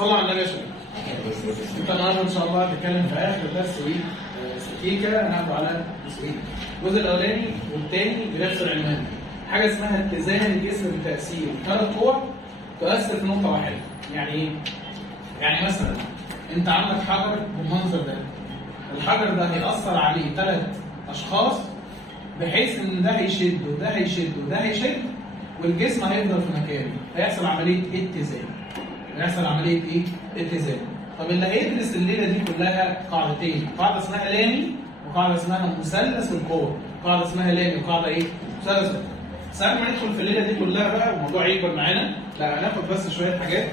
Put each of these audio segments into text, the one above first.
صلوا على النبي يا شباب. انت النهارده ان شاء الله هتتكلم في اخر درس ويك سكيكه هناخده على جزئين. الجزء الاولاني والثاني بنفس العنوان. حاجه اسمها اتزان الجسم بتاثير 3 قوى تؤثر في نقطه واحده. يعني ايه؟ يعني مثلا انت عندك حجر بالمنظر ده. الحجر ده هيأثر عليه 3 اشخاص بحيث ان ده هيشد وده هيشد وده هيشد والجسم هيفضل في مكانه. هيحصل عمليه اتزان. هيحصل عمليه ايه؟ اتزان. طب اللي هيدرس الليله دي كلها قاعدتين، قاعده اسمها لامي وقاعده اسمها مثلث القوه. قاعده اسمها لامي وقاعده ايه؟ مثلث. ساعة ما ندخل في الليله دي كلها بقى والموضوع يكبر معانا، لا هناخد بس شويه حاجات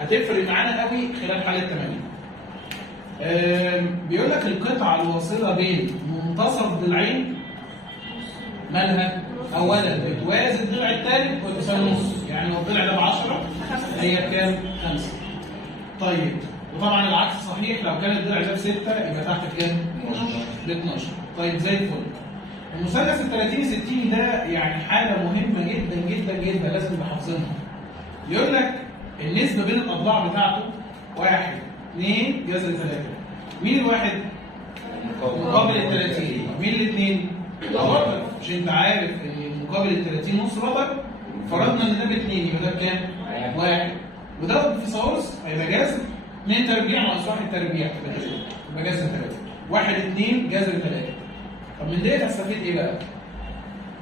هتفرق معانا قوي خلال حاله التمارين. بيقول لك القطعه الواصله بين منتصف ضلعين مالها؟ اولا بتوازي الضلع الثالث وتساوي نص، يعني لو الضلع ده ب 10 هي بكام؟ 5. طيب وطبعا العكس صحيح، لو كان الضلع ده ب 6 يبقى تحت كام؟ ب 12. طيب زي الفل. المثلث ال 30 60 ده يعني حاجه مهمه جدا جدا جدا لازم تبقى حافظينها. يقول لك النسبه بين الاضلاع بتاعته 1 2 جذر 3. مين الواحد؟ مقابل ال 30. مين الاثنين؟ الوتر. مش انت عارف ان مقابل ال 30 نص وتر؟ فرضنا ان ده ب 2 يبقى ده بكام؟ 1. وده فيثاغورس هيبقى جذر 2 تربيع ناقص 1 تربيع يبقى جذر 3. 1 2 جذر 3. طب من ديت هستفيد ايه بقى؟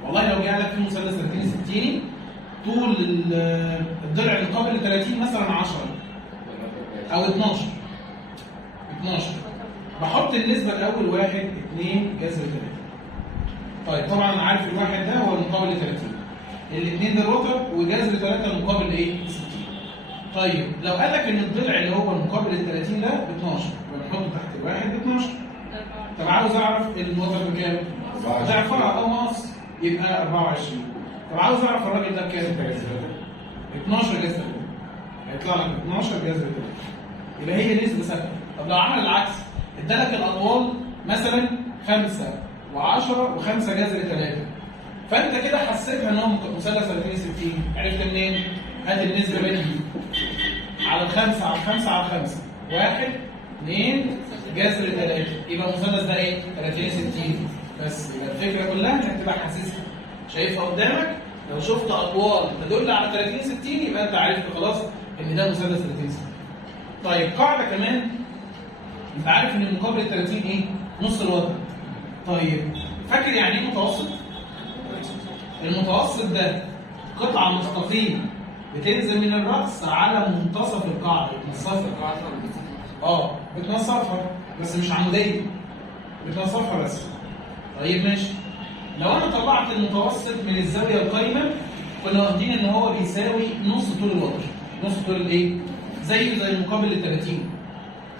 والله لو جه لك في مثلث 30 60 طول الضلع المقابل ل 30 مثلا 10 او 12 بحط النسبه الاول 1 2 جذر 3. طيب طبعا انا عارف الواحد ده هو المقابل ل 30. الاثنين ده الوتر وجذر 3 المقابل لايه؟ 60. طيب لو قال لك ان الضلع اللي هو المقابل ل 30 ده ب 12 يبقى نحطه تحت الواحد ب 12. طب عاوز اعرف الوتر بكام؟ ضعفها او ناقص يبقى 24. طب عاوز اعرف الراجل ده بكام؟ 12 جذر 3. هيطلع لك 12 جذر 3. يبقى هي نسبه ثابته. طب لو عمل العكس ادالك الاطوال مثلا 5 و10 و5 جذر 3، فانت كده حسيتها ان هو مثلث 30 60. عرفت منين؟ هات النسبه بين دي على الخمسه على الخمسه على الخمسه 1 2 جذر 3 يبقى المثلث ده ايه؟ 30 60. بس يبقى الفكره كلها انك تبقى حاسسها شايفها قدامك. لو شفت اطوال تدل على 30 60 يبقى انت عرفت خلاص ان ده مثلث 30 60. طيب قاعده كمان، انت عارف ان المقابل ال 30 ايه؟ نص الوتر. طيب فاكر يعني ايه متوسط؟ المتوسط ده قطعه مستقيمه بتنزل من الراس على منتصف القاعده. بتنصفها بتنصفها بس مش عموديه، بتنصفها بس. طيب ماشي. لو انا طلعت المتوسط من الزاويه القايمه كنا واخدين ان هو بيساوي نص طول الوتر. نص طول الايه؟ زي المقابل ل 30.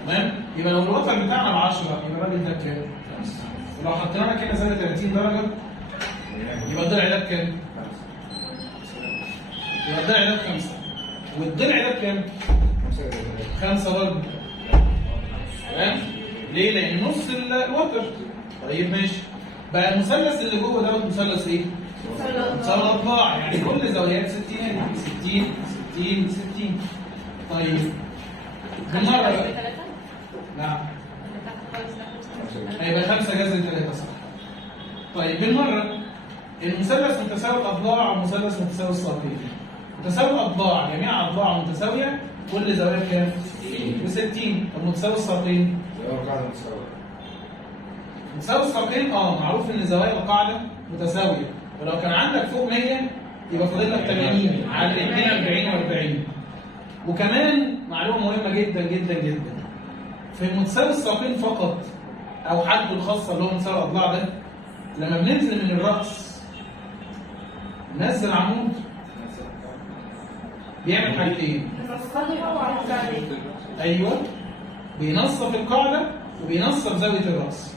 تمام؟ يبقى لو الوتر بتاعنا ب 10 يبقى الراجل ده بكام؟ 5. ولو حطينا لك هنا زاويه 30 درجه يبقى الضلع ده بكام؟ يبقى الضلع ده ب 5. والضلع ده بكام؟ 5 برضه. تمام؟ ليه؟ لأن نص الوتر. طيب ماشي. بقى المثلث اللي جوه ده مثلث ايه؟ مثلث اضلاع، يعني كل زاويات 60 هنا 60 60 60. طيب بالمرة بقى. نعم. هيبقى 5 جذر 3 صح. طيب بالمرة المثلث متساوي الأضلاع ومثلث متساوي الساقين. متساوي الأضلاع جميع أضلاع متساوية كل زاوية بكام؟ 60. طب متساوي الساقين؟ متساوي الساقين معروف ان زوايا القاعده متساويه، ولو كان عندك فوق 100 يبقى فاضل لك 80 على الاثنين 40 و40. وكمان معلومه مهمه جدا جدا جدا، في متساوي الساقين فقط او حده الخاصه اللي هو متساوي الاضلاع ده، لما بننزل من الراس ننزل عمود بيعمل حاجتين. ايوه بينصف القاعده وبينصف زاويه الراس.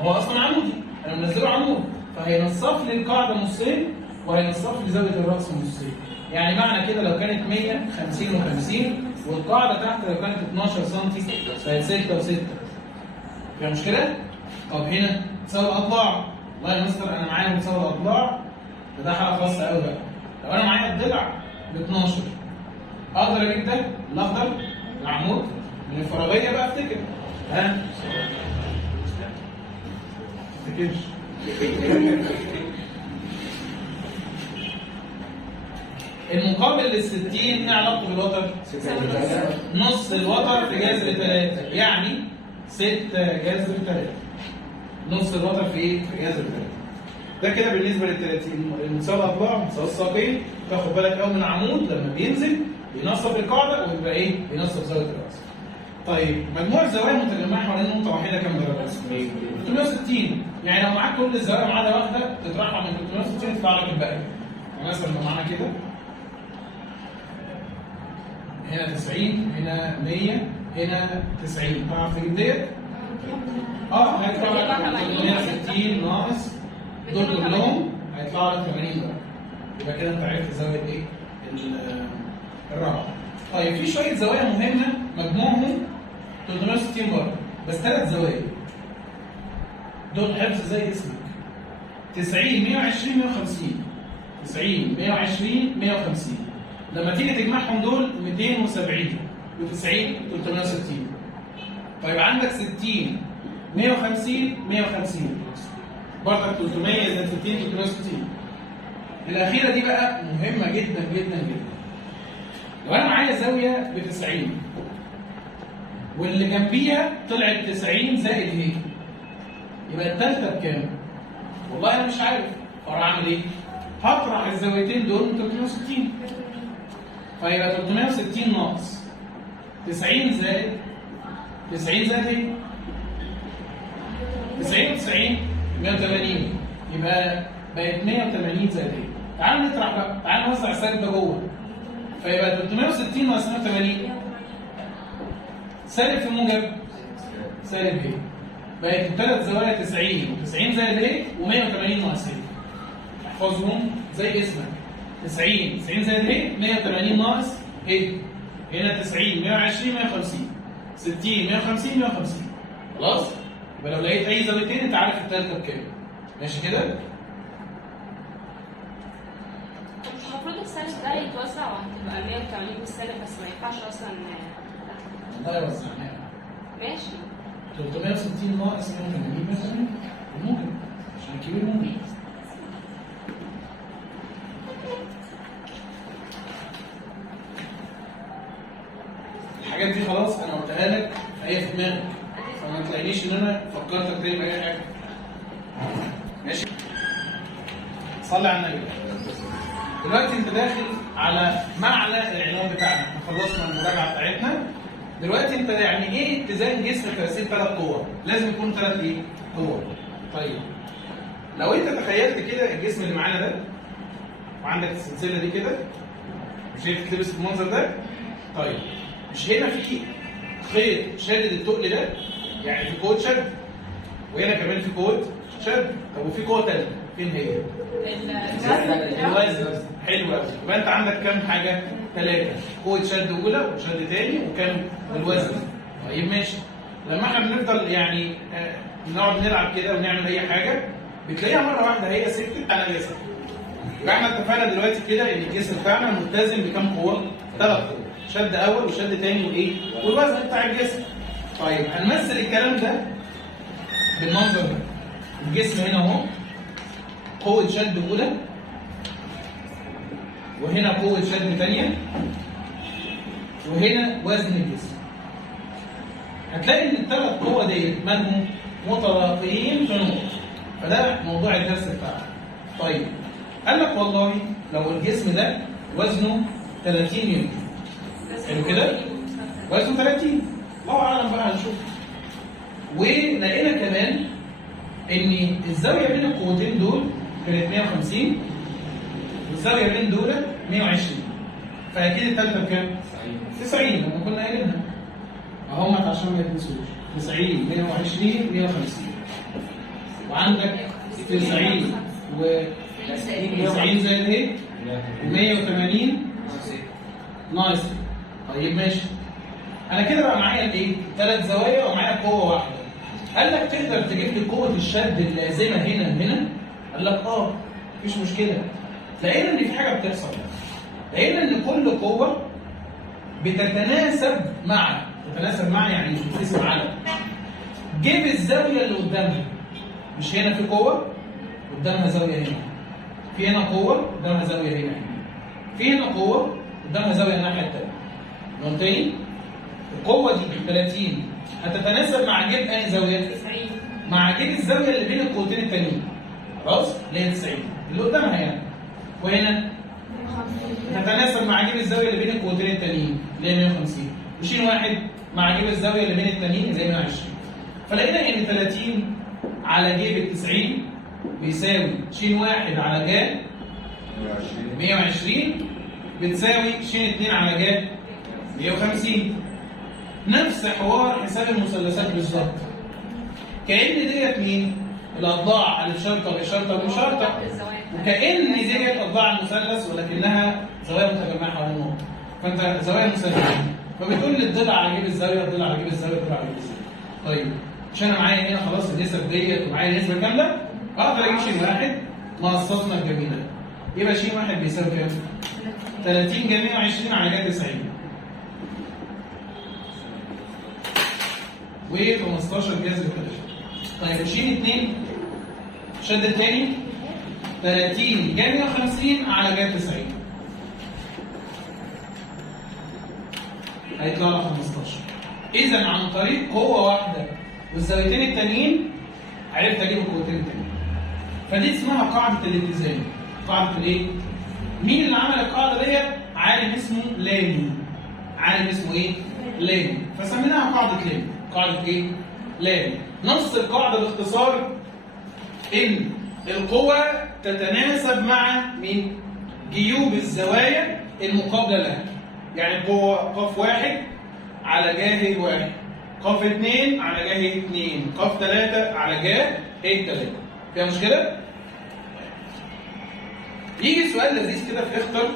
هو اصلا عمودي، انا منزله عمود فهينصف لي القاعده نصين وهينصف لي زاويه الراس نصين. يعني معنى كده لو كانت 100 50 و50 والقاعده تحت لو كانت 12 سم فهي 6 و6. فيها مشكله؟ طب هنا تساوي الاضلاع. والله يا مستر انا معايا متساوي الاضلاع ده حاله خاصه قوي بقى. لو انا معايا الضلع ب 12 اقدر اجيب ده الاخضر العمود من الفراغيه بقى افتكر. ها؟ ما تفتكرش. المقابل لل 60 ايه علاقته بالوتر؟ نص الوتر في جذر 3 يعني 6 جذر 3. نص الوتر في ايه؟ في جذر 3. ده كده بالنسبه لل 30. المساوي الاضلاع مساوي الساقين تاخد بالك قوي من العمود لما بينزل بينصف القاعده ويبقى ايه؟ بينصف زاويه الراس. طيب مجموع الزوايا المتجمعه حوالين نقطه واحده كام درجه؟ 360. يعني لو معاك كل الزوايا ما عدا واحده تطرحها من 360 يطلع لك الباقي. مثلا لو معانا كده هنا 90 هنا 100 هنا 90 تعرف تجيب ديت؟ هيطلع لك هنا 60 ناقص دول كلهم هيطلع لك 80 درجه. يبقى كده انت عرفت زاويه ايه؟ الرابعه. طيب في شويه زوايا مهمه مجموعهم 360 برضه بس 3 زوايا. دول حفظ زي اسمك. 90 120 150 90 120 150 لما تيجي تجمعهم دول 270 و90 360. طيب عندك 60 150 150 برضك 300 زائد 60 360. الاخيره دي بقى مهمه جدا جدا جدا. لو انا معايا زاويه ب 90 واللي جنبيها طلعت 90 زائد ايه؟ يبقى الثالثه بكام؟ والله انا مش عارف. اروح اعمل ايه؟ هطرح الزاويتين دول من 360 فيبقى 360 ناقص 90 زائد 90 زائد ايه؟ 90 90 180 يبقى بقت 180 زائد ايه؟ تعالوا نطرح بقى، تعالوا نوزع السالب ده جوه. فيبقى 360 ناقص 180 سالب في موجب سالب ايه؟ بقت الثلاث زوايا 90 90 زائد ايه؟ و180 ناقص ايه؟ احفظهم زي اسمك. 90 90 زائد ايه؟ 180 ناقص ايه؟ هنا 90 120 150 60 150 150 خلاص؟ يبقى لو لقيت اي زاويتين انت عارف الثالثه بكام. ماشي كده؟ المفروض السالب ده يتوزع وهتبقى 180 بالسالب بس ما ينفعش اصلا. والله وزعناها. ماشي. 360 ناقص 180 مثلا ممكن عشان الكبير ممكن. الحاجات دي خلاص انا قلتها لك هي في دماغك فما تلاقينيش ان انا فكرتك تاني باي حاجه. ماشي؟ صلي على النبي. دلوقتي انت داخل على معنى العنوان بتاعنا، احنا خلصنا المراجعه بتاعتنا. دلوقتي انت يعني ايه اتزان جسم ترسيم 3 قوى؟ لازم يكون 3 ايه؟ قوى. طيب لو انت تخيلت كده الجسم اللي معانا ده وعندك السلسله دي كده مش هي بتتلبس بالمنظر ده؟ طيب مش هنا في خيط شادد التقل ده؟ يعني في قوه شد وهنا كمان في قوه شد. طب وفي قوه ثالثه فين هي؟ الوزن. حلو قوي. يبقى انت عندك كام حاجه؟ 3 قوه شد اولى وشد ثاني وكام الوزن. طيب ماشي. لما احنا بنفضل يعني نقعد نلعب كده ونعمل اي حاجه بتلاقيها مره واحده هي سكتت على جسمك. يبقى احنا اتفقنا دلوقتي كده ان الجسم بتاعنا ملتزم بكام قوه؟ 3 قوى. شد اول وشد ثاني وايه؟ والوزن بتاع الجسم. طيب هنمثل الكلام ده بالمنظر ده. الجسم هنا اهو قوة شد أولى وهنا قوة شد ثانية وهنا وزن الجسم. هتلاقي إن ال3 قوى ديت مالهم متلاقيين في نقطة. فده موضوع الدرس بتاعنا. طيب قال لك والله لو الجسم ده وزنه 30 نيوتن. حلو كده؟ وزنه 30 الله أعلم بقى هنشوف. ولقينا كمان إن الزاوية بين القوتين دول كانت 150 والزاويه بين دول 120 فاكيد الثالثه بكام؟ 90 لما كنا قايلينها اهمت عشان ما يتنسوش. 90 120 150 وعندك 90 و 90 زائد ايه؟ 180 ناقص. طيب ماشي. انا كده بقى معايا الايه؟ 3 زوايا ومعايا قوه واحده. قال لك تقدر تجيب لي قوه الشد اللازمه هنا وهنا؟ قال لك مفيش مشكله. لقينا ان في حاجه بتحصل. لقينا ان كل قوه بتتناسب مع يعني بتتقسم على جيب الزاويه اللي قدامها. مش هنا في قوه قدامها زاويه هنا، في هنا قوه قدامها زاويه هنا، في هنا قوه قدامها زاويه الناحيه الثانيه. نقول تاني، القوه دي 30 هتتناسب مع جيب اي زاويه؟ 90. مع جيب الزاويه اللي بين القوتين التانيين، خلاص؟ اللي هي 90 اللي قدامها يعني. وهنا تتناسب مع جيب الزاويه اللي بين القوتين التانيين اللي هي 150. وشيل واحد مع جيب الزاويه اللي بين التانيين اللي هي 120. فلقينا ان 30 على جيب ال 90 بيساوي شيل واحد على جاب 120 بتساوي شيل 2 على جاب 150. نفس حوار حساب المثلثات بالظبط. كأن ديت مين؟ الأضلاع اللي بشرطة بشرطة بشرطة، وكأن ديت أضلاع المثلث ولكنها زوايا متجمعة حوالين النقطة. فأنت زوايا المثلث فبتقول لي الضلع على جيب الزاوية، الضلع على جيب الزاوية، الضلع على جيب الزاوية. طيب مش أنا معايا هنا خلاص النسب ديت ومعايا نسبة كاملة؟ أقدر أجيب شيل واحد مقصاتنا الجميلة. يبقى شيل واحد بيساوي كام؟ 30 جميع 120 على جاب 90. و 15 جذر 30. طيب شيل 2 شد الثاني 30 جاب 150 على جاب 90. هيطلع لك 15. إذا عن طريق قوة واحدة والزاويتين التانيين عرفت أجيب القوتين التانيين. فدي اسمها قاعدة الاتزان. قاعدة الإيه؟ مين اللي عمل القاعدة ديت؟ عالم اسمه لامي. عالم اسمه إيه؟ لامي. فسميناها قاعدة لامي. قاعدة إيه؟ لامي. نص القاعدة باختصار إن القوة تتناسب مع مين؟ جيوب الزوايا المقابلة لها. يعني القوة قاف واحد على جاه واحد، قاف 2 على جاه 2، قاف 3 على جاه 3. فيها مشكلة؟ يجي سؤال لذيذ كده في اختر.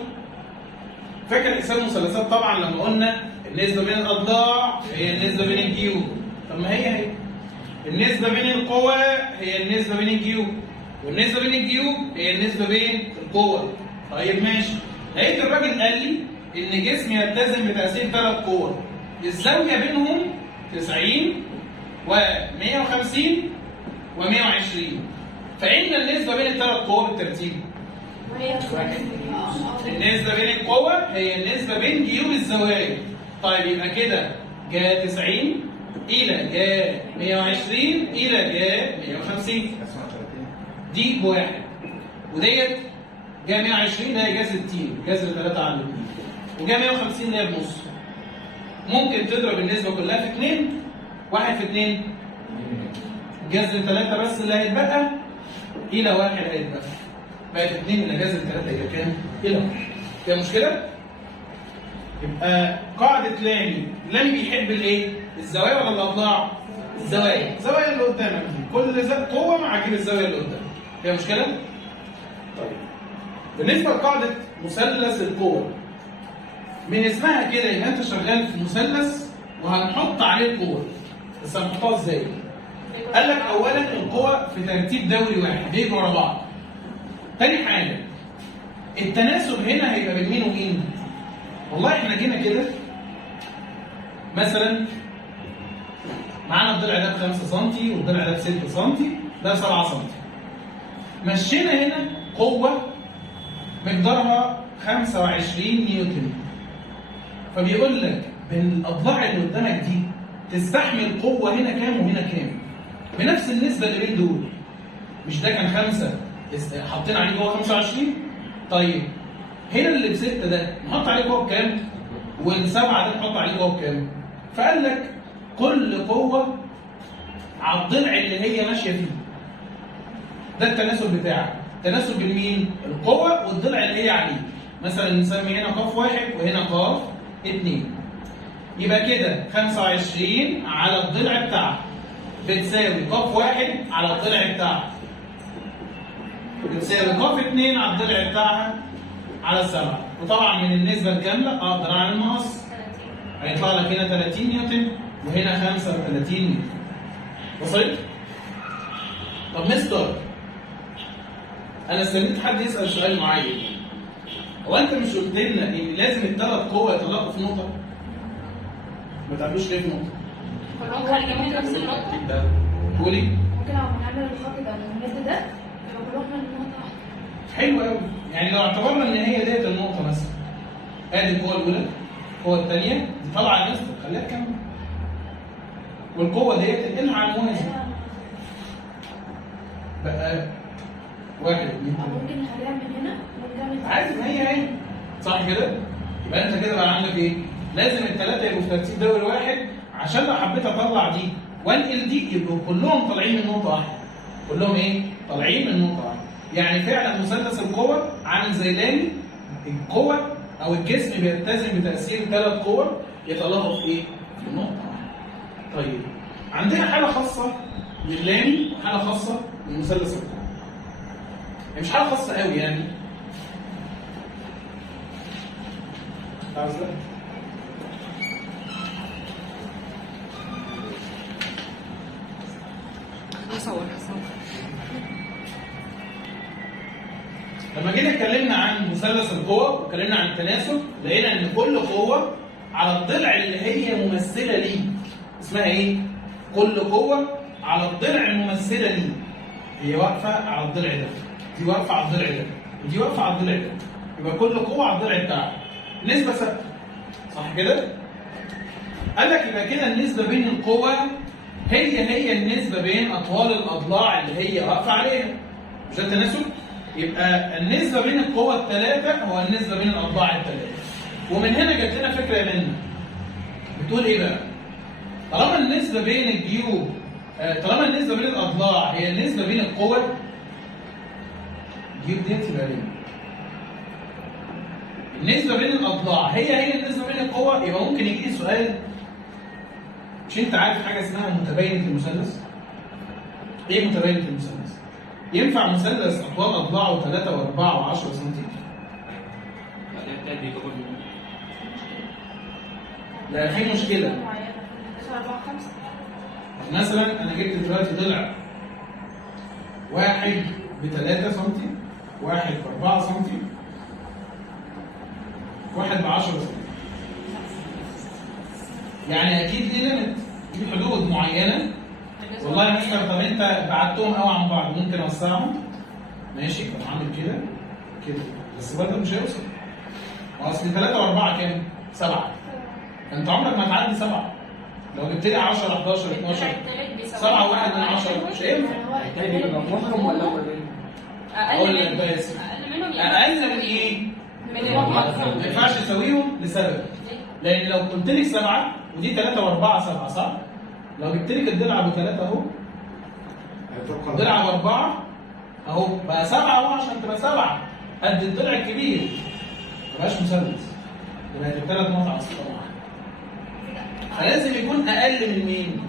فاكر حساب المثلثات طبعا لما قلنا النسبة بين الأضلاع هي النسبة بين الجيوب. طب ما هي النسبة بين القوى هي النسبة بين الجيوب، والنسبة بين الجيوب هي النسبة بين القوى. طيب ماشي. لقيت الراجل قال لي إن جسمي يلتزم بتأثير 3 قوى، الزاوية بينهم 90 و150 و120. فإن النسبة بين الثلاث قوى بالترتيب النسبة بين القوى هي النسبة بين جيوب الزوايا. طيب يبقى كده جاء 90 إلى جاء 120 إلى جاء 150. دي بواحد، وديت جاء 120 اللي هي جاء 60 جذر 3 على 2، وجاء 150 اللي هي بنص. ممكن تضرب النسبة كلها في 2، 1 في 2 جذر 3 بس اللي هيتبقى إلى 1 هيتبقى. بقت 2 إلى جذر 3 يبقى كام؟ إلى 1. فيها مشكلة؟ يبقى قاعدة لامي بيحب الإيه؟ الزوايا ولا الأضلاع؟ الزوايا. الزوايا اللي قدامك دي كل قوة مع جيب الزاوية اللي قدامك. فيها مشكلة؟ طيب بالنسبة لقاعدة مثلث القوة، من اسمها كده يبقى انت شغال في مثلث وهنحط عليه القوة. بس هنحطها ازاي؟ قال لك اولا القوة في ترتيب دوري واحد بيجوا ورا بعض. تاني حاجة التناسب هنا هيبقى بين مين ومين؟ والله احنا جينا كده مثلا معانا الضلع ده ب 5 سم والضلع ده ب 6 سم ده ب 7 سم. مشينا هنا قوة مقدارها 25 نيوتن. فبيقول لك بين الاضلاع اللي قدامك دي تستحمل قوه هنا كام وهنا كام بنفس النسبه اللي بين دول. مش ده كان 5 حاطين عليه قوه 25؟ طيب هنا اللي ب 6 ده نحط عليه قوه بكام؟ وال7 ده نحط عليه قوه بكام؟ فقال لك كل قوه على الضلع اللي هي ماشيه فيه. ده التناسب بتاعك. تناسب بين مين؟ القوه والضلع اللي هي عليه. مثلا نسمي هنا قاف 1 وهنا قاف 2. يبقى كده 25 على الضلع بتاعها بتساوي قاف 1 على الضلع بتاعها بتساوي قاف 2 على الضلع بتاعها على 7. وطبعا من النسبة الكاملة اقدر اعمل المقص. هيطلع لك هنا 30 نيوتن وهنا 35 نيوتن. وصلت؟ طب مستر انا استنيت حد يسأل سؤال معين. هو انت مش قلت لنا ان لازم الثلاث قوى يتلاقوا في نقطة؟ ما تعملوش ليه في نقطه؟ كلهم خارجين من نفس النقطة. قولي. ممكن لو هنعمل الخط ده المد ده يبقى كلهم من نقطة واحدة. حلو قوي. يعني لو اعتبرنا ان هي ديت النقطه مثلا، ادي القوه الاولى، القوه الثانيه دي طالعه نصف، خليها تكمل. والقوه ديت انقلها على الموازي بقى 1 2 أو ممكن نخليها من هنا ونكمل عادي، ما هي صح كده؟ يبقى انت كده بقى عندك ايه؟ لازم الثلاثه يبقوا في ترتيب دوري واحد، عشان لو حبيت اطلع دي وانقل دي يبقوا كلهم طالعين من نقطه واحده. كلهم ايه؟ طالعين من نقطه واحده. يعني فعلا مثلث القوة عامل زي لامي، القوة او الجسم بيلتزم بتأثير 3 قوى يتلاقوا في ايه؟ في النقطة واحدة. طيب عندنا حالة خاصة لللامي وحالة خاصة لمثلث القوة. مش حالة خاصة قوي يعني. عاوز ده؟ هصور. لما جينا اتكلمنا عن مثلث القوى واتكلمنا عن التناسب، لقينا ان كل قوة على الضلع اللي هي ممثلة ليه اسمها ايه؟ كل قوة على الضلع الممثلة ليه. هي واقفة على الضلع ده، دي واقفة على الضلع ده، ودي واقفة على الضلع ده. يبقى كل قوة على الضلع بتاعها. نسبة ثابتة. صح كده؟ قال لك يبقى كده النسبة بين القوى هي النسبة بين أطوال الأضلاع اللي هي واقفة عليها. مش ده التناسب؟ يبقى النسبة بين القوى الثلاثة هو النسبة بين الأضلاع الثلاثة. ومن هنا جت لنا فكرة منها. بتقول إيه بقى؟ طالما النسبة بين الجيوب طالما النسبة بين الأضلاع هي النسبة بين القوى، الجيوب دي تبقى ليه؟ النسبة بين الأضلاع هي النسبة بين القوى، يبقى ممكن يجي سؤال. مش أنت عارف حاجة اسمها متباينة المثلث؟ إيه متباينة المثلث؟ ينفع مثلث أطوال أضلاعه 3 و4 و10 سم؟ لا في مشكلة. مثلا أنا جبت دلوقتي ضلع 1 ب3 سم، 1 ب4 سم، 1 ب10 سم. يعني أكيد ليه ليميت، في حدود معينة. والله يا مستر طب انت بعدتهم قوي عن بعض، ممكن اوسعهم؟ ماشي، طب اعمل كده كده، بس برضه مش هيوصل. اصل 3 و4 كام؟ 7. انت عمرك ما تعدي 7. لو جبت لي 10 11 12 7 1 من 10 مش هينفع. مفرم ولا اولاني؟ اقول لك بقى يا سيدي، اقل منهم اقل من ايه؟ من المفروض. ما ينفعش اساويهم لسبب. لان لو قلت لي 7 ودي 3 و4 7 صح؟ لو جبت لك الضلع ب3 اهو، ضلع ب4 اهو بقى 7 اهو، عشان تبقى 7 قد الضلع الكبير ما بقاش مثلث، يبقى هتبقى 3 نقط على السطح واحد. فلازم يكون اقل من مين؟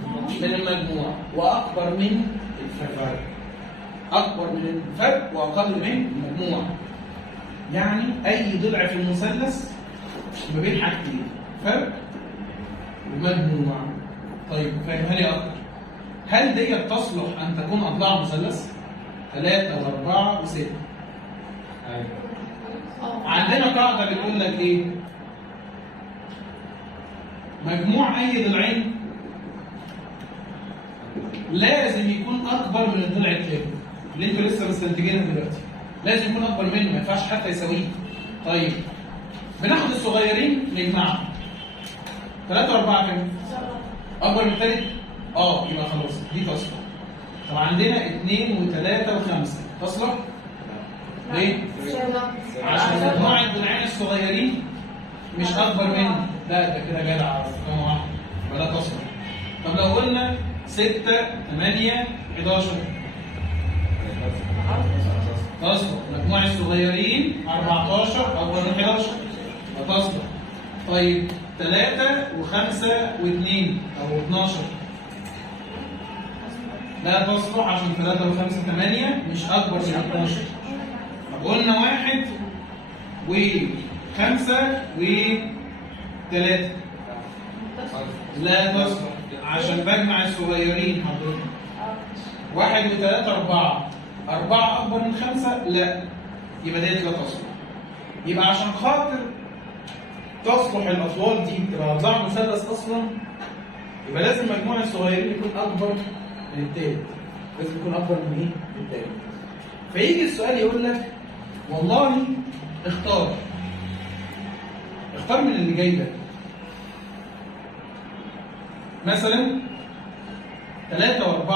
من المجموع واكبر من الفرق. اكبر من الفرق واقل من المجموع. يعني اي ضلع في المثلث ما بين حاجتين، فرق ومجموع. طيب فهمها لي اكتر. هل ديت تصلح ان تكون اضلاع مثلث؟ 3 و4 و6. عندنا قاعده بتقول لك ايه؟ مجموع اي ضلعين لازم يكون اكبر من الضلع الثاني اللي انتوا لسه مستنتجينها دلوقتي. لازم يكون اكبر منه، ما ينفعش حتى يساويه. طيب بناخد الصغيرين نجمعهم. 3 و4 كام؟ اكبر من الثالث؟ يبقى خلاص دي تصلح. طب عندنا 2 و3 و5 تصلح؟ ليه؟ عشان مجموع الضلعين الصغيرين مش اكبر منه. لا ده كده جدع على رقم واحد، يبقى لا تصلح. طب لو قلنا 6 8 11 تصلح. مجموع الصغيرين 14 اكبر من 11 يبقى تصلح. طيب 3 و5 و2 او 12 لا تصلح، عشان 3 و5 8 مش اكبر من 12. طب قلنا 1 و5 و3 لا تصلح، عشان بجمع الصغيرين حضرتك. 1 و3 4 4 اكبر من 5 لا، يبقى ديت لا تصلح. يبقى عشان خاطر تصلح الاطوال دي تبقى اضلاع مثلث اصلا، يبقى لازم مجموع الصغيرين يكون اكبر من التالت. لازم يكون اكبر من ايه؟ من التالت. فيجي السؤال يقول لك والله اختار من اللي جاي ده مثلا 3 و4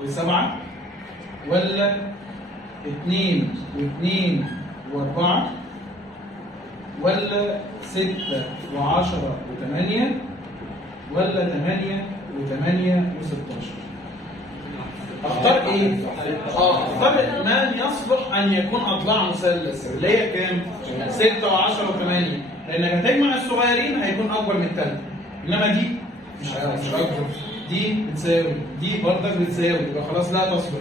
و7 ولا 2 و2 و4 ولا 6 و10 و8 ولا 8 و8 و16. اختار ايه؟ اختار من يصلح ان يكون اضلاع مثلث اللي هي كام؟ 6 و10 و8 لانك هتجمع الصغيرين هيكون اكبر من الثالثه. انما دي مش اكبر، دي بتساوي دي برضك بتساوي، يبقى خلاص لا تصلح.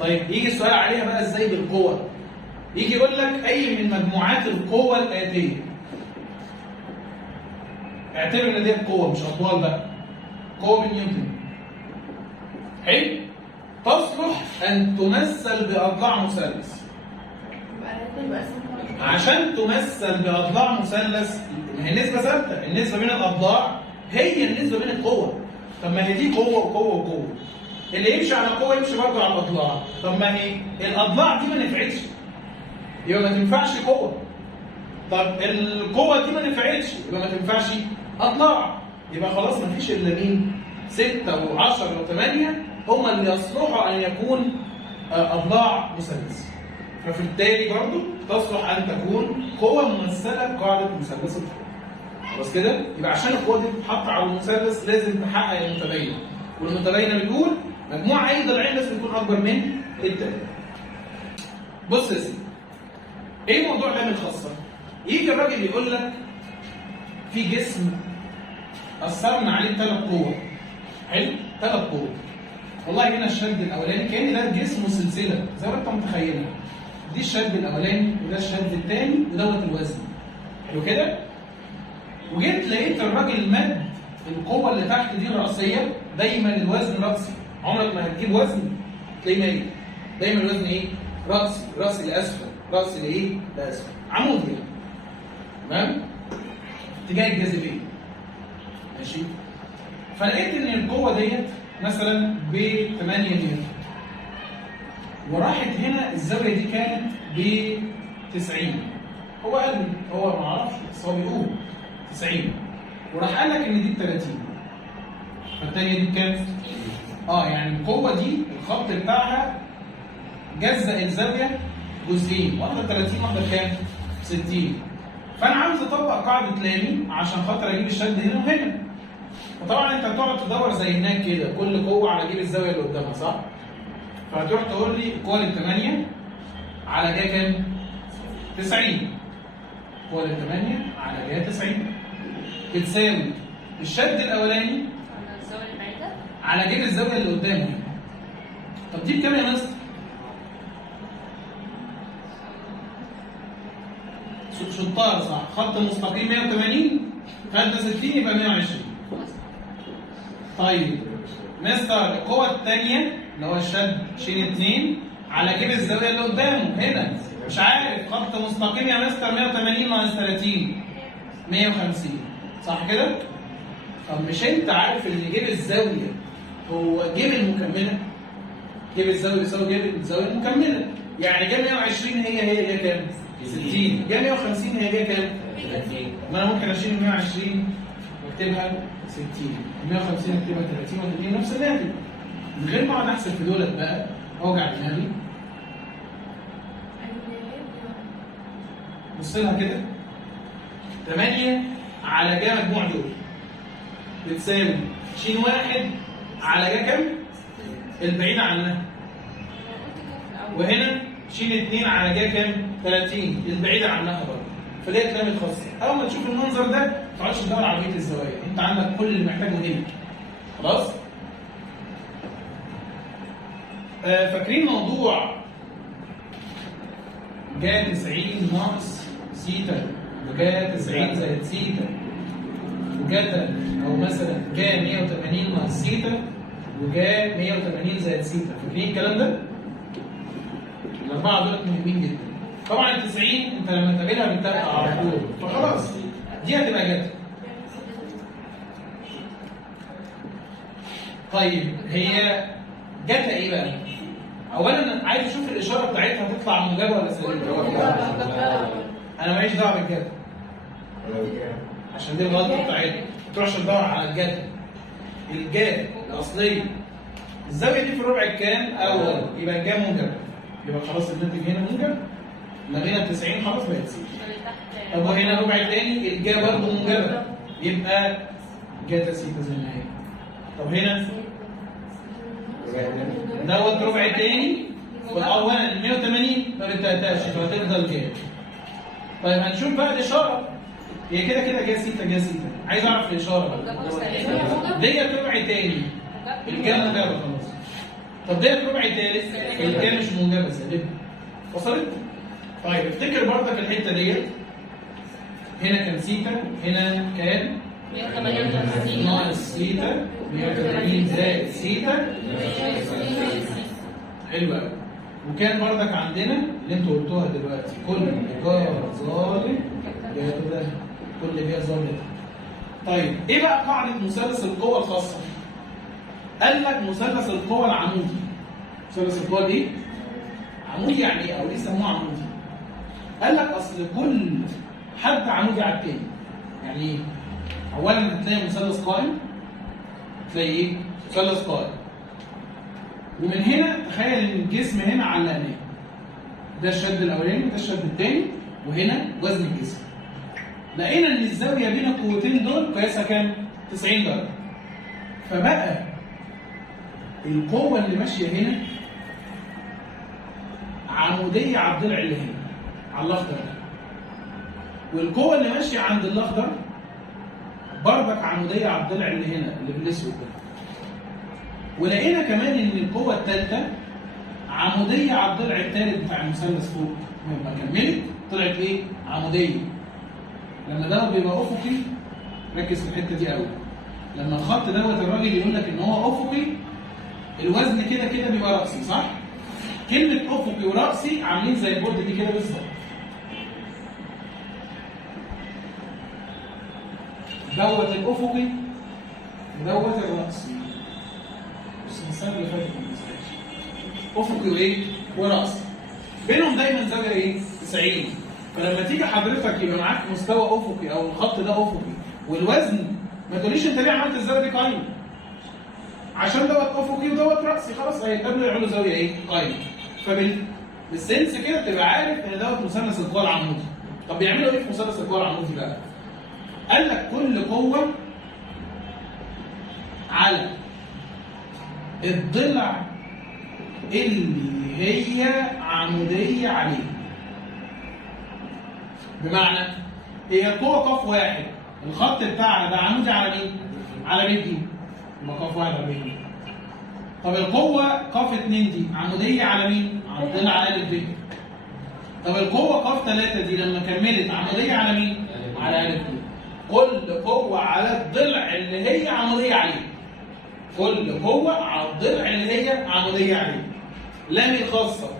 طيب يجي السؤال عليها بقى ازاي بالقوه؟ يجي يقول لك اي من مجموعات القوه الاتيه. اعتبر ان دي قوه مش اطوال بقى، قوه بنيوتن. حلو؟ تصلح ان تمثل باضلاع مثلث. عشان تمثل باضلاع مثلث ما هي النسبه ثابته، النسبه بين الاضلاع هي النسبه بين القوه. طب ما هي دي قوه وقوه وقوه، اللي يمشي على قوه يمشي برضه على الاضلاع. طب ما هي الاضلاع دي ما نفعتش يبقى ما تنفعش قوه. طب القوه دي ما نفعتش يبقى ما تنفعش اضلاع. يبقى خلاص ما فيش الا مين؟ 6 و10 و8 هما اللي يصلحوا ان يكون اضلاع مثلث. فبالتالي برضه تصلح ان تكون قوه ممثله بقاعده مثلث القوه. خلاص كده؟ يبقى عشان القوه دي تتحط على المثلث لازم تحقق المتباينه. والمتباينه بتقول مجموع اي ضلعين لازم يكون اكبر من التالت. بص يا سيدي، ايه موضوع العلم الخاصه؟ يجي الراجل يقول لك في جسم اثرنا عليه 3 قوى. حلو؟ 3 قوى. والله هنا الشد الاولاني كان ده جسم سلسله زي ما انت متخيلها. دي الشد الاولاني وده الشد الثاني ودوت الوزن. حلو كده؟ وجيت لقيت الراجل مد القوه اللي تحت دي الراسيه. دايما الوزن راسي، عمرك ما هتجيب وزن تلاقيه مايل. دايما الوزن ايه؟ راسي، راسي لاسفل، راسي لايه؟ لاسفل، عمود يعني. تمام؟ اتجاه الجاذبيه. ماشي؟ فلقيت ان القوه ديت مثلا ب 8 نيوتن. وراحت هنا الزاويه دي كانت ب 90. هو قال لي، هو ما اعرفش بس هو بيقول 90. وراح قال لك ان دي ب 30. فالثانيه دي بكام؟ يعني القوه دي الخط بتاعها جزأ الزاويه جزئين، واحده 30 واحده بكام؟ 60. فانا عاوز اطبق قاعده لامي عشان خاطر اجيب الشد هنا وهنا. فطبعا انت هتقعد تدور زي هناك كده كل قوه على جيب الزاويه اللي قدامها، صح؟ فهتروح تقول لي القوه ال 8 على جهه كام؟ 90. القوه ال 8 على جهه 90 بتساوي الشد الاولاني على الزاويه البعيده على جيب الزاويه اللي قدامه. طب دي بكام يا مستر؟ شطار صح؟ خط مستقيم 180 خدنا 60 يبقى 120. طيب مستر القوة الثانية اللي هو الشد شين 2 على جيب الزاوية اللي قدامه هنا مش عارف، خط مستقيم يا مستر 180 ناقص 30 150 صح كده؟ طب مش انت عارف ان جيب الزاوية هو جيب المكملة؟ جيب الزاوية يساوي جيب الزاوية المكملة. يعني جيب 120 هي كام؟ 60. جيب 150 هي كام؟ 30. ما انا ممكن اشيل 120 واكتبها 60. 150 اكتبها 30 و30 نفس الناتج. من غير ما اقعد احسب في دولت بقى اوجع دماغي. بص لها كده 8 على جا مجموع دول بتساوي شين 1 على جا كام؟ البعيدة عنها. وهنا شين 2 على جا كام؟ 30 البعيدة عنها برضه. فديت لام الخاصة. أول ما تشوف المنظر ده ما تقعدش تدور على بقية الزوايا، أنت عندك كل اللي محتاجه هنا. خلاص؟ فاكرين موضوع جا 90 ناقص سيتا وجا 90 زائد سيتا وجا أو مثلا جا 180 ناقص سيتا وجا 180 زائد سيتا. فاكرين الكلام ده؟ الأربعة دول مهمين جدا. طبعا ال 90 أنت لما تقابلها بتبقى على طول، فخلاص دي هتبقى جت. طيب هي جاتها ايه بقى؟ اولا انا عايز اشوف الاشاره بتاعتها هتطلع موجبه ولا سالبه. انا ماليش دعوه بالجدل عشان دي الغلطه بتاعتنا. ما تروحش تدور على الجدل. الجاد الاصليه الزاويه دي في الربع الكام اول يبقى الجا موجب، يبقى خلاص الناتج هنا موجب. لغينا 90 خلاص بقت صفر. طب وهنا الربع الثاني الجا برضه موجبه يبقى جاتا سيتا زي ما هي. طب هنا دوت ربع تاني والاول 180 ما بتتقاش فهتفضل كام. طيب هنشوف بقى الاشاره. هي كده كده جا سيتا جا سيتا. عايز اعرف الاشاره بقى. ديت ربع تاني الجا موجبه خلاص. طب ديت ربع تالت الجا مش موجبه سالبه. وصلت؟ طيب افتكر برضك الحته ديت. هنا كان سيتا هنا كان 180 ناقص سيتا 180 زائد سيتا. حلو قوي. وكان بردك عندنا اللي انتوا قلتوها دلوقتي كل جار ظالم ده كل جار ظالم. طيب ايه بقى قاعده مثلث القوى الخاصه؟ قال لك مثلث القوى العمودي. مثلث القوى دي عمودي يعني ايه او ليه سموه عمودي؟ قال لك اصل كل حد عمودي على التاني. يعني ايه؟ اولا هتلاقي مثلث قائم. تلاقي ايه؟ مثلث قائم. ومن هنا تخيل ان الجسم هنا علقناه. ده الشد الاولاني وده الشد الثاني وهنا وزن الجسم. لقينا ان الزاويه بين القوتين دول قياسها كام؟ 90 درجه. فبقى القوه اللي ماشيه هنا عموديه على الضلع اللي هنا على الاخضر ده. والقوه اللي ماشيه عند الاخضر برضك عموديه على الضلع اللي هنا اللي بالاسود ده. ولقينا كمان ان القوه الثالثه عموديه على الضلع الثالث بتاع المثلث فوق. لما كملت طلعت ايه؟ عموديه. لما ده بيبقى افقي ركز في الحته دي قوي. لما الخط دوت الراجل يقول لك ان هو افقي الوزن كده كده بيبقى راسي صح؟ كلمه افقي وراسي عاملين زي البورد دي كده بالظبط. دوت الافقي ودوت الراسي. بس السنه اللي فاتت ما نسيتش. افقي وايه؟ وراسي. بينهم دايما زاويه ايه؟ 90. فلما تيجي حضرتك يبقى معاك مستوى افقي او الخط ده افقي والوزن ما تقوليش انت ليه عملت الزاويه دي قايمه؟ عشان دوت افقي ودوت راسي خلاص هيتقابلوا يعملوا زاويه ايه؟ قايمه. فبالسنس كده تبقى عارف ان دوت مثلث القوى العمودي. طب بيعملوا ايه في مثلث القوى العمودي بقى؟ قال لك كل قوه على الضلع اللي هي عموديه عليه. بمعنى هي قوه قاف واحد الخط بتاعنا ده عمودي على مين؟ على مين دي؟ يبقى قاف واحد على مين؟ طب القوه قاف 2 دي عموديه على مين؟ على الضلع الف ب. طب القوه قاف 3 دي لما كملت عموديه على مين؟ على الف ب. كل قوه على الضلع اللي هي عموديه عليه. كل قوه على الضلع اللي هي عموديه عليه. لام خاصه.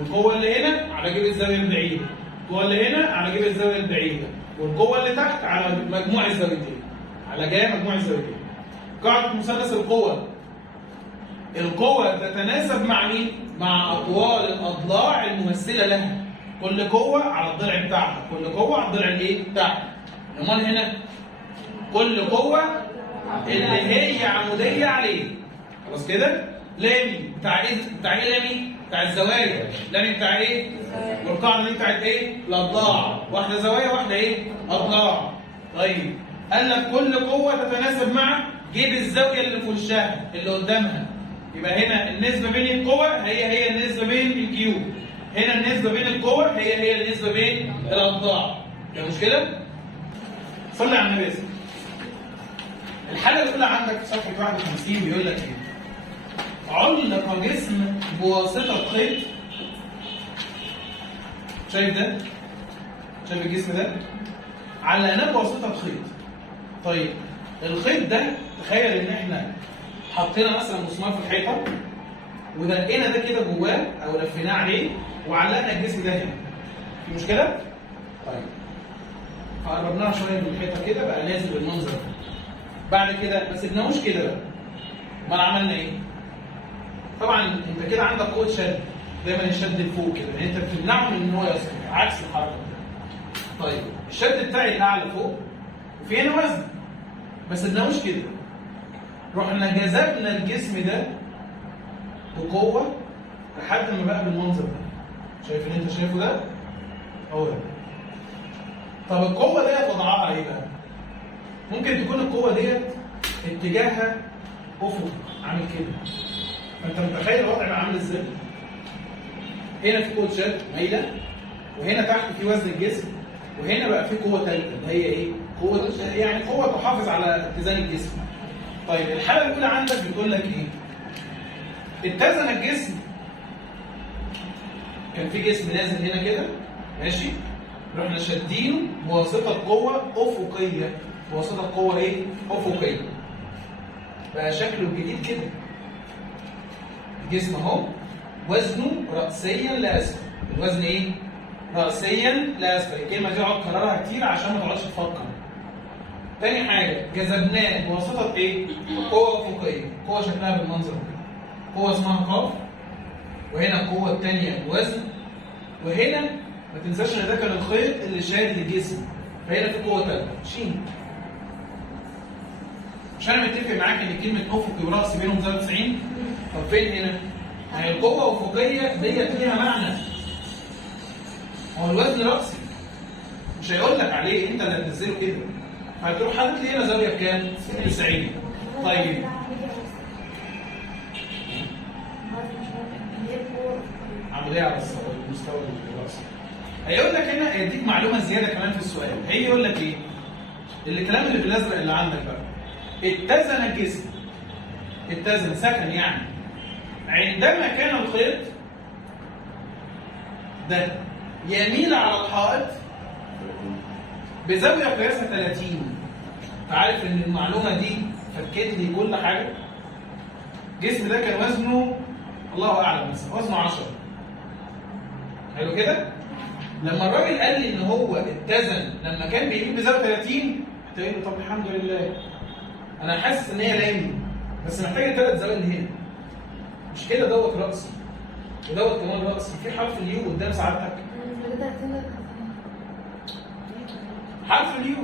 القوه اللي هنا على جيب الزاويه البعيده. القوه اللي هنا على جيب الزاويه البعيده. والقوه اللي تحت على مجموع الزاويتين. على جايه مجموع الزاويتين. قاعده مثلث القوه. القوه تتناسب مع مين؟ مع اطوال الاضلاع الممثله لها. كل قوه على الضلع بتاعها. كل قوه على الضلع الايه؟ بتاعها. امال هنا كل قوه اللي هي عموديه عليه. خلاص كده؟ لامي بتاع ايه؟ بتاع ايه لامي؟ بتاع الزوايا. لامي بتاع ايه؟ والقاعده دي بتاعت ايه؟ الاضلاع. واحده زوايا واحده ايه؟ اضلاع. طيب قال لك كل قوه تتناسب مع جيب الزاويه اللي في وشها اللي قدامها. يبقى هنا النسبه بين القوى هي النسبه بين الجيوب. هنا النسبه بين القوى هي النسبه بين الاضلاع. ده مش كده؟ صلي على النبي. الحاله الاولى عندك في صفحه 51 بيقول لك ايه؟ علق جسم بواسطه خيط. شايف ده؟ شايف الجسم ده؟ علقناه بواسطه خيط. طيب الخيط ده تخيل ان احنا حطينا مثلا مسمار في الحيطه ودقينا ده كده جواه او لفيناه عليه وعلقنا الجسم ده هنا. في مشكله؟ طيب قربناها شويه من الحيطه كده بقى نازل بالمنظر ده. بعد كده ما سيبناهوش كده بقى. امال عملنا ايه؟ طبعا انت كده عندك قوه شد، دايما الشد لفوق كده، يعني انت بتمنعه من ان هو يسقط عكس الحركه. طيب الشد بتاعي الاعلى فوق وفي هنا وزن، ما سيبناهوش كده، رحنا جذبنا الجسم ده بقوه لحد ما بقى بالمنظر ده. شايف اللي انت شايفه ده؟ هو ده. طب القوه ديت وضعها ايه بقى؟ ممكن تكون القوه ديت اتجاهها افق عامل كده، فانت متخيل الوضع بقى عامل ازاي؟ هنا في قوه شد مايله، وهنا تحت في وزن الجسم، وهنا بقى في قوه ثالثه اللي هي ايه؟ قوه يعني قوه تحافظ على اتزان الجسم. طيب الحاله الاولى عندك بتقول لك ايه؟ اتزن الجسم، كان في جسم نازل هنا كده ماشي؟ رحنا شادينه بواسطه قوه افقيه، بواسطه قوه ايه؟ افقيه. بقى شكله الجديد كده. الجسم اهو وزنه رأسيا لأسفل، الوزن ايه؟ رأسيا لأسفل، الكلمة دي اقعد اكررها كتير عشان ما تقعدش تفكر. تاني حاجة جذبناه بواسطة ايه؟ قوة أفقية، قوة شكلها بالمنظر كده. قوة اسمها قاف، وهنا القوة التانية الوزن، وهنا ما تنساش ان ده كان الخيط اللي شايل الجسم، فهنا في قوة تالتة شين. مش انا متفق معاك ان كلمة أفقي ورأسي بينهم زاوية 90؟ طب فين هنا؟ يعني القوة الأفقية ديت ليها معنى. هو الوزن رأسي مش هيقول لك عليه، انت اللي هتنزله كده. هتروح حاطط لي هنا زاوية بكام؟ 90. طيب عملية على المستوى الرأسي. هيقول لك هنا يديك معلومة زيادة كمان في السؤال، هي يقول لك ايه؟ الكلام اللي بالازرق اللي عندك بقى. اتزن الجسم، اتزن سكن يعني عندما كان الخيط ده يميل على الحائط بزاوية قياسها 30. انت عارف ان المعلومة دي فكت لي كل حاجة. الجسم ده كان وزنه الله اعلم مثلا وزنه 10. حلو كده؟ لما الراجل قال لي ان هو اتزن لما كان بيميل بزاوية 30، قلت له طب الحمد لله. انا حاسس ان هي لايمة بس محتاجة 3 زوايا اللي هنا. مش كده دوت رأسي ودوت كمان رأسي، في حرف اليو قدام سعادتك. حرف اليو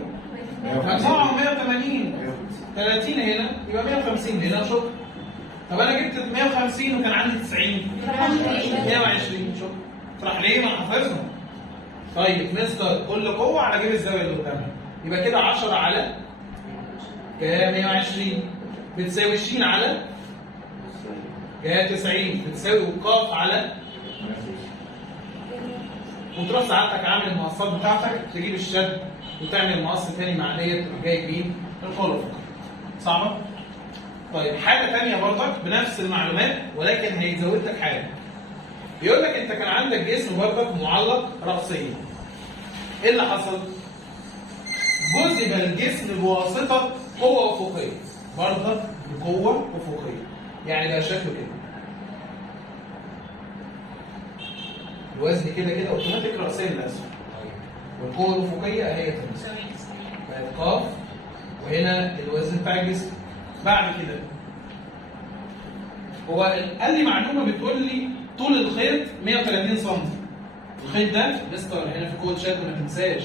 مجموعهم 180، 30 هنا يبقى 150 هنا شكرا. طب انا جبت 150 وكان عندي 90، 120 شكرا. تروح ليه؟ ما حافظهم. طيب مستر كل قوه على جيب الزاويه اللي قدامها، يبقى كده 10 على جايه 120 بتساوي ش على جايه 90 بتساوي قاف على، وتروح ساعتك عامل المقصات بتاعتك تجيب الشد وتعمل مقص تاني مع ديت تروح جايب مين؟ الخلق. صعبه؟ طيب حاجه ثانيه برضك بنفس المعلومات ولكن هيزود لك حاجه. بيقول لك انت كان عندك جسم برضك معلق رأسيا. ايه اللي حصل؟ جذب الجسم بواسطه قوه افقيه، برضك بقوه افقيه. يعني بقى شكله كده. الوزن كده كده اوتوماتيك رأسيا للاسفل. والقوه الافقيه اهي تمام. بقت قاف وهنا الوزن بتاع الجسم. بعد كده هو قال لي معلومه بتقول لي طول الخيط 130 سم. الخيط ده مستر هنا في قوه شد ما تنساش.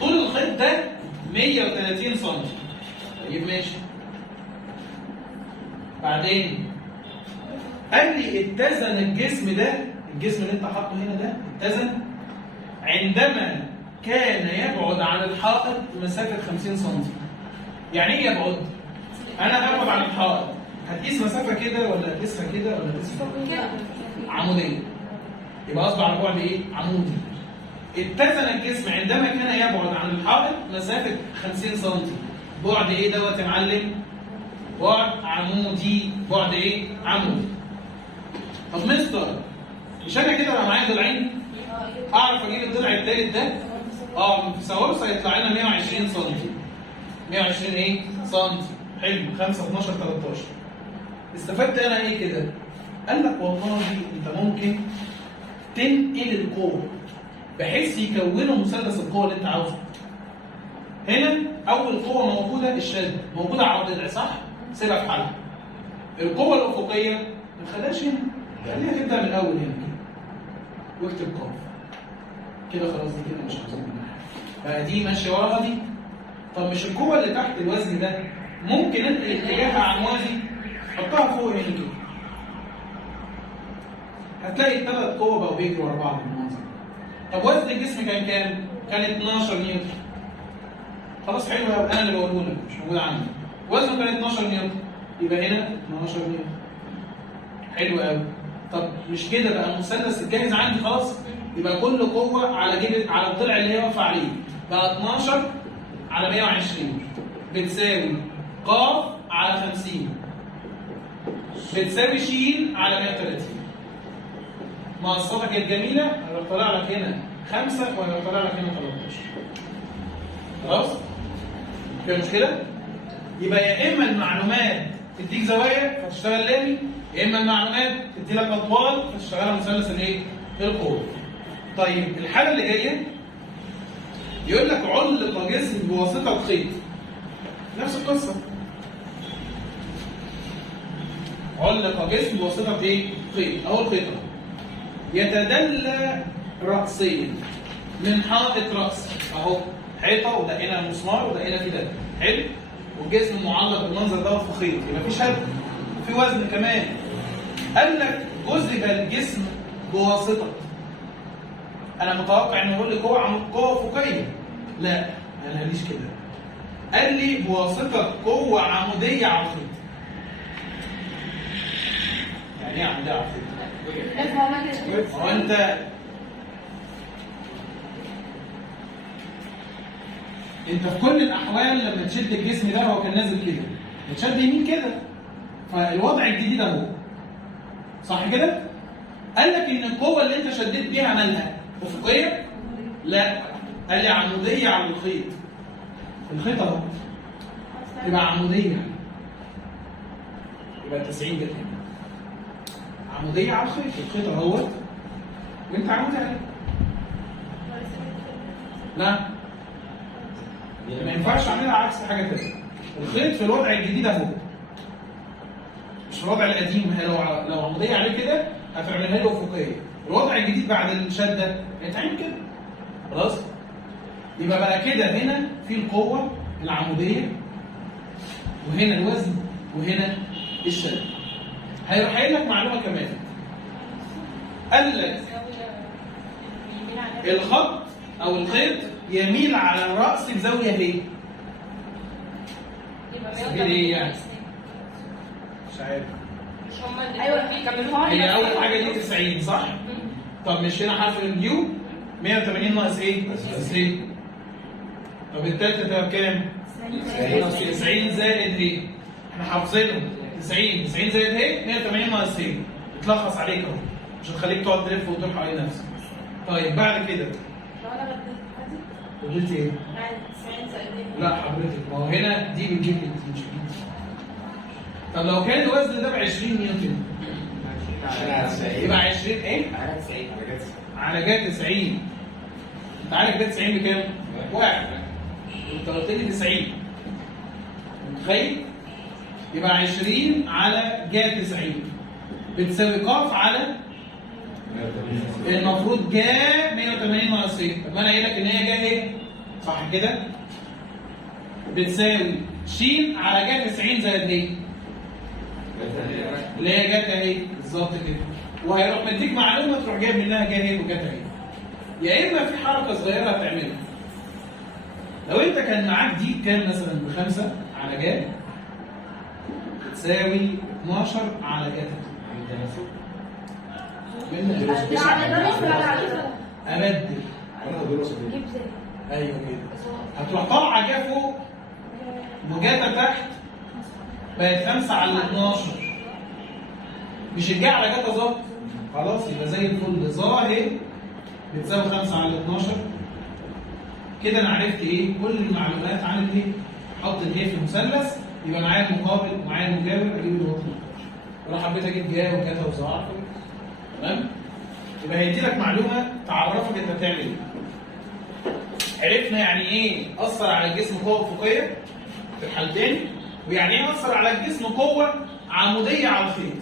طول الخيط ده 130 سم. طيب ماشي. بعدين قال لي اتزن الجسم ده، الجسم اللي انت حاطه هنا ده اتزن عندما كان يبعد عن الحائط مسافه 50 سم. يعني ايه يبعد؟ انا ابعد عن الحائط، هتقيس مسافه كده ولا هتقيسها كده ولا هتقيسها كده عموديه. يبقى اصبح على بعد ايه؟ عمودي. اتزن الجسم عندما كان يبعد عن الحائط مسافه 50 سم. بعد ايه دوت يا معلم؟ بعد عمودي. بعد ايه؟ عمودي. طب مستر مش انا كده بقى معايا ضلعين؟ اعرف اجيب الضلع الثالث ده؟ في ثوابت هيطلع لنا 120 سم. 120 ايه؟ سم. حلو. 5 12 13. استفدت انا ايه كده؟ قال لك والله انت ممكن تنقل القوه بحيث يكونوا مثلث القوه اللي انت عاوزه. هنا اول قوه موجوده الشد، موجوده على الضلع صح؟ سيبها في حالها. القوة الأفقية ما تخليهاش هنا، خليها تبدأ من الأول هنا كده واكتب قاف كده. خلاص دي كده مش عاوزين منها حاجة، فدي ماشية وراها دي. طب مش القوة اللي تحت الوزن ده ممكن انقل اتجاهها عن موازي؟ حطها فوق هنا كده، هتلاقي الثلاث قوة بقوا بيجروا ورا بعض بالمنظر. طب وزن الجسم كان كام؟ كان 12 نيوتن. خلاص حلو قوي، انا اللي بقوله لك مش موجود عندي. وزنه كان 12 نيوتن، يبقى هنا 12 نيوتن. حلو قوي. طب مش كده بقى المثلث الجاهز عندي خلاص؟ يبقى كل قوة على الضلع اللي هي واقفة عليه بقى 12 على 120 بتساوي ق على 50 بتساوي ش على 130. مقصاتك الجميلة هيبقى طالع لك هنا 5 وهيبقى طالع لك هنا 13. خلاص؟ في مشكلة؟ يبقى يا إما المعلومات تديك زوايا فتشتغل لامي، يا إما المعلومات تدي لك أطوال فتشتغلها مثلث الإيه؟ القوة. طيب الحالة اللي جاية يقول لك علق جسم بواسطة خيط. نفس القصة. علق جسم بواسطة ايه؟ خيط. أهو الخيط أهو. يتدلى رأسيا من حائط رأس. أهو حيطة ودقينا مسمار ودقينا في ده. حلو؟ والجسم معلق بالمنظر ده في خيط، يبقى في شد وفي وزن كمان. قال لك جذب الجسم بواسطة. أنا متوقع إنه يقول لي قوة أفقية. لا أنا ماليش كده. قال لي بواسطة قوة عمودية على الخيط. يعني إيه عمودية على الخيط؟ هو أنت في كل الأحوال لما تشد الجسم ده هو كان نازل كده، بتشد يمين كده. فالوضع الجديد أهو. صح كده؟ قال لك إن القوة اللي أنت شديت بيها مالها؟ أفقية؟ لا، قال لي عمودية على الخيط. الخيط اهو يبقى عمودية، يبقى 90 جت هنا. عمودية على الخيط، الخيط اهوت وانت عمودي عليه. لا ما ينفعش اعملها عكس حاجة تانية. الخيط في الوضع الجديد اهو، مش في الوضع القديم. لو عمودية عليه كده هتعملها له أفقية. الوضع الجديد بعد الشدة هيتعمل كده. خلاص؟ يبقى بقى كده هنا في القوة العمودية وهنا الوزن وهنا الشد. هيروح قايل لك معلومة كمان. قال لك الخط أو الخيط يميل على الرأس بزاوية ايه؟ سبيل ايه يعني؟ مش عارف. مش هما اللي أيوة. بيكملوها. هي أول حاجة دي 90 صح؟ طب مش هنا حرف اليو 180 ناقص ايه؟ ناقص ايه؟ طب التالتة تبقى بكام؟ 90 زائد ايه؟ احنا حافظينهم 90 زائد ايه؟ 180 ناقص ايه؟ اتلخص عليك اهو مش هتخليك تقعد تلف وتدور حوالين نفسك. طيب بعد كده لو انا قلت ايه؟ يعني 90 زائد ايه؟ لا حضرتك ما هو هنا دي بتجيب لي مش دي. طب لو كان الوزن ده ب 20 نيوتن يبقى 20 ايه؟ على جهة 90. انت عارف جهة 90 بكام؟ 1. انت قلت لي 90. متخيل؟ يبقى 20 على جهة 90 بتساوي ق على المفروض جا 180 ناقص ايه؟ طب ما انا قايل لك ان هي جا اهي. صح كده؟ بتساوي ش على جا 90 زائد ايه؟ اللي هي جت اهي بالظبط كده. وهيروح مديك معلومه تروح جايب منها جا اهي وجت اهي. يا اما في حركه صغيره هتعملها. لو انت كان معاك دي كام مثلا ب5 على جا بتساوي 12 على جا. ابدل ايوه كده. هتروح طالعه جا فوق وجاتا تحت بقت 5 على 12. مش الجا على جاتا ظبط. خلاص يبقى زي الفل. ظاهر بتساوي 5 على 12. كده انا عرفت ايه؟ كل المعلومات عن الايه؟ احط الايه في المثلث يبقى معايا المقابل ومعايا المجاور اجيب الوسط. ولو حبيت اجيب جا وجاتا وظهر تمام؟ يبقى هيدي لك معلومه تعرفك انت بتعمل ايه. عرفنا يعني ايه اثر على الجسم قوه افقيه في الحالتين، ويعني ايه اثر على الجسم قوه عموديه على الخيط.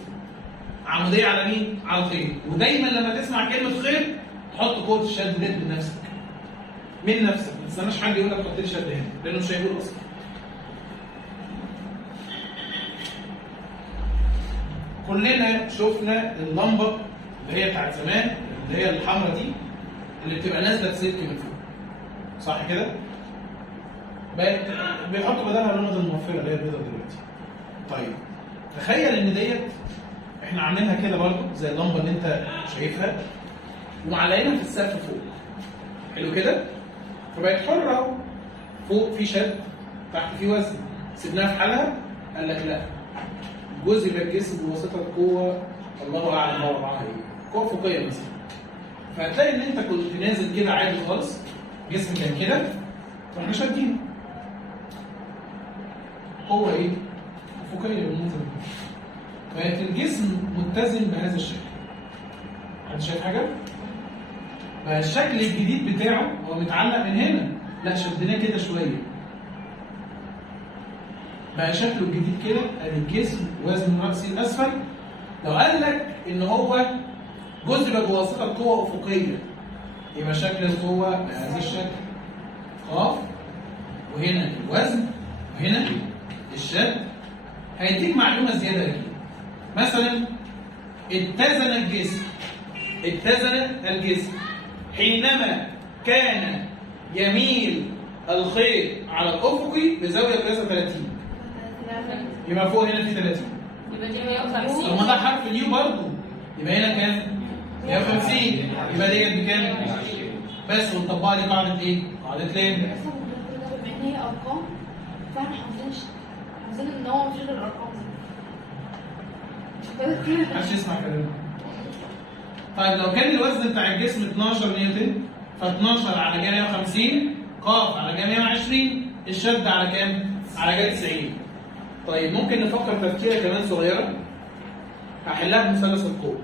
عموديه على مين؟ على الخيط. ودايما لما تسمع كلمه خيط تحط قوه الشد ديت من نفسك. من نفسك، ما تستناش حد يقول لك حط لي شد هنا، لانه مش هيقول اصلا. كلنا شفنا اللمبه اللي هي بتاعت زمان، اللي هي الحمراء دي، اللي بتبقى نازله بسلك من فوق. صح كده؟ بقت بيحطوا بدلها اللمبه الموفره اللي هي البيضاء دلوقتي. طيب تخيل ان ديت احنا عاملينها كده برضه زي اللمبه اللي انت شايفها، ومعلقينها في السقف فوق. حلو كده؟ فبقت حره، فوق في شد، تحت في وزن. سيبناها في حالها؟ قال لك لا. جزء من الجسم بواسطه قوه الله اعلم هو وضعها ايه. قوه فوقيه مثلا. فهتلاقي ان انت كنت نازل كده عادي خالص، جسم كان كده، واحنا شادين. قوه ايه؟ فوقيه بالمنظر ده. بقت الجسم متزن بهذا الشكل. حد شايف حاجه؟ بقى الشكل الجديد بتاعه هو متعلق من هنا، لا شدناه كده شويه. بقى شكله الجديد كده، ادي الجسم وزن راسي الاسفل. لو قال لك ان هو جزء بواسطه قوه افقيه، يبقى شكل القوه بهذا الشكل. قاف، وهنا الوزن، وهنا الشد. هيديك معلومه زياده اكيد. مثلا اتزن الجسم. اتزن الجسم حينما كان يميل الخيط على الافقي بزاويه قياسها 30. يبقى فوق هنا في 30. يبقى دي 150. طب ما ده حرف اليو برضه. يبقى هنا كام؟ 150. يبقى ديت بكام؟ بس ونطبق لي قاعده ايه؟ قاعده لين. بما ان هي ارقام فاحنا حافظين ان هو مفيش غير الارقام دي. محدش يسمع كلامي. طيب لو كان الوزن بتاع الجسم 12 نيوتن، ف 12 على جا 150 قاف على جا 120، الشد على كام؟ على جا 90. طيب ممكن نفكر تفكيره كمان صغيره. هحلها بمثلث القوة.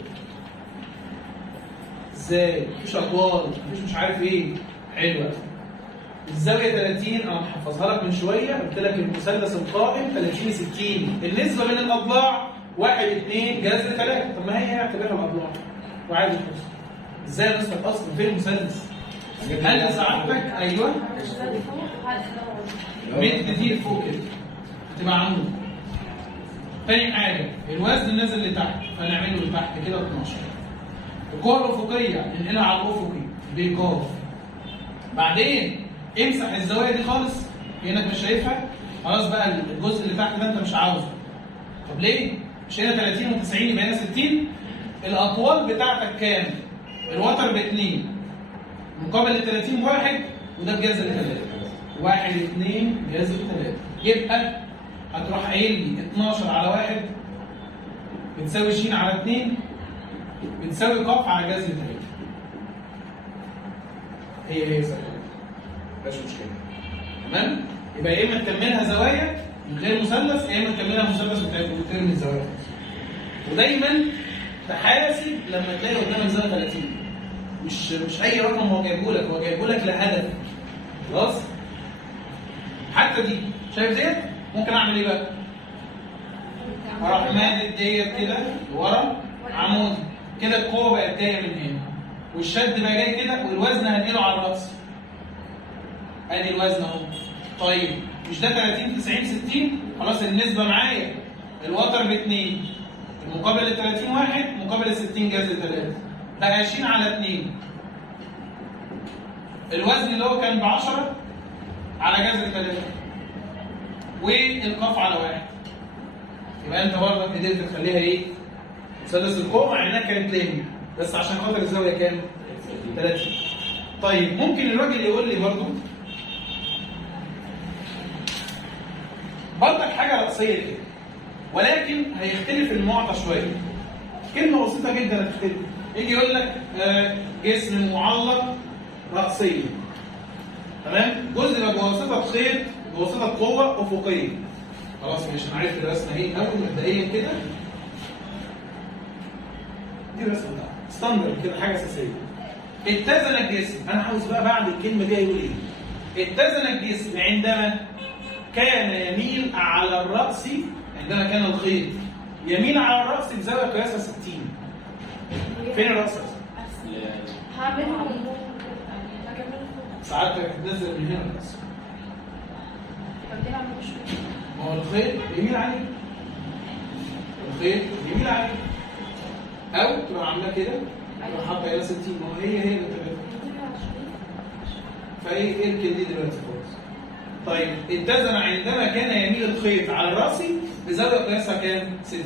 ازاي؟ مفيش اطوال، مفيش مش عارف ايه. حلوه. الزاويه 30 انا محفظها لك من شويه، قلت لك المثلث القائم 30 60. النسبه بين الاضلاع 1 2 جذر 3. طب ما هي اعتبرها الاضلاع وعادي خالص. ازاي نثبت اصلا فين المثلث؟ هل ساعدتك؟ ايوه. مد كتير فوق كده تبقى عمود. تاني حاجه الوزن نازل لتحت، فنعمله لتحت كده 12. القوه الافقيه ننقلها على الافقي بقاف. بعدين امسح الزوايا دي خالص، كانك مش شايفها. خلاص بقى الجزء اللي تحت ده انت مش عاوزه. طب ليه؟ مش هنا 30 و90 يبقى هنا 60. الاطوال بتاعتك كام؟ الوتر ب2 مقابل ال 30 بواحد، وده بجذر 3. 1 2 جذر 3. يبقى هتروح قايل لي 12 على 1 بتساوي ش على 2 بتساوي ق على جذر 3. هي سهله مفيش مشكله. تمام؟ يبقى يا اما تكملها زوايا من غير مثلث، يا اما تكملها مثلث وترمي الزوايا. ودايما تحاسب لما تلاقي قدامك زاويه 30. مش اي رقم هو جايبه لك، هو جايبه لك لهدف. خلاص؟ حتى دي شايف ديت؟ ممكن اعمل ايه بقى؟ اروح مادد ديت كده لورا عمودي كده، القوه بقت جايه من هنا والشد بقى جاي كده، والوزن هنقله على الراس. ادي الوزن اهو. طيب مش ده 30 90 60؟ خلاص النسبه معايا الوتر ب2 مقابل ال 30 1 مقابل ال 60 جذر 3 بقى 20 على 2. الوزن اللي هو كان ب 10 على جذر 3 والقاف على 1. يبقى انت برضه قدرت تخليها ايه؟ مثلث القوه مع انها كانت لين، بس عشان خاطر الزاويه كام؟ 30. طيب ممكن الراجل يقول لي برضه حاجه رأسيه كده، ولكن هيختلف المعطى شويه. كلمه بسيطه جدا هتختلف. يجي يقول لك جسم معلق رأسيا. تمام؟ جزء بواسطه خيط بواسطه قوه افقيه. خلاص مش انا عرفت الرسمه ايه اول مبدئيا كده. دي رسمه ستاندرد كده، حاجه اساسيه. اتزن الجسم، انا عاوز بقى بعد الكلمه دي يقول ايه؟ اتزن الجسم عندما كان يميل على الرأس، عندما كان الخيط يميل على الراس بزاويه قياسها 60. فين الراس اصلا؟ هعملهم ساعات بتنزل من هنا الراس. طب دي عامله شويه. ما هو الخيط يميل عليه. الخيط يميل عليه. او تبقى عامله كده تبقى حاطه هنا 60. ما هو هي اللي بتبقى. فايه اركن دي دلوقتي خالص. طيب اتزن عندما كان يميل الخيط على الراسي بزاويه قياسها كام؟ 60.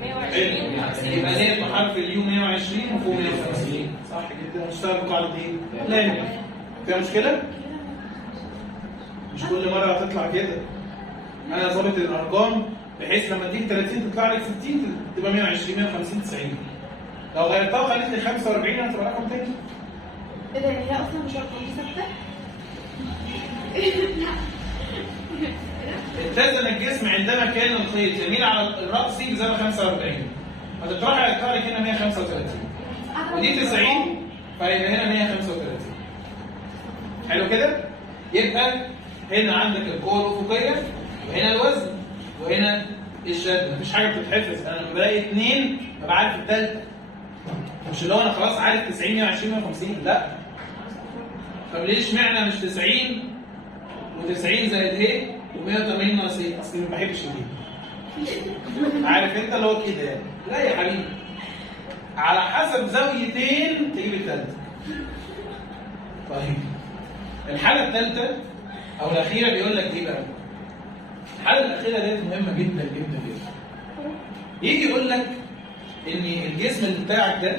120 يبقى هي بحرف اليو 120 وفوق 150. صح كده؟ هنشتغل بقاعده ايه؟ لا فيها مشكله؟ مش كل مره هتطلع كده. انا ظابط الارقام بحيث لما تيجي 30 تطلع لك 60 تبقى 120 150 90. لو غيرتها وخليت لي 45 هتبقى رقم تاني. ايه ده؟ هي اصلا مش ارقام ثابته؟ اتزن الجسم عندما كان الخيط يميل على الراس بزاويه 45. هتطرح هيطلع لك هنا 135 ودي 90 فيبقى هنا 135. حلو كده؟ يبقى هنا عندك القوه الافقيه وهنا الوزن وهنا الشد. مفيش حاجه بتتحفظ. انا لما بلاقي 2 ببقى عارف الثالثه. مش اللي هو انا خلاص عارف 90 120 150 لا. طب ليه اشمعنى مش 90 و90 زائد ايه و180 ناقص ايه؟ اصل ما بحبش دي. عارف انت اللي هو كده يعني. لا يا حبيبي. على حسب زاويتين تجيب الثالثه. طيب الحاله الثالثه او الاخيره بيقول لك ايه بقى؟ الحاله الاخيره ديت مهمه جدا جدا جدا. يجي يقول لك ان الجسم اللي بتاعك ده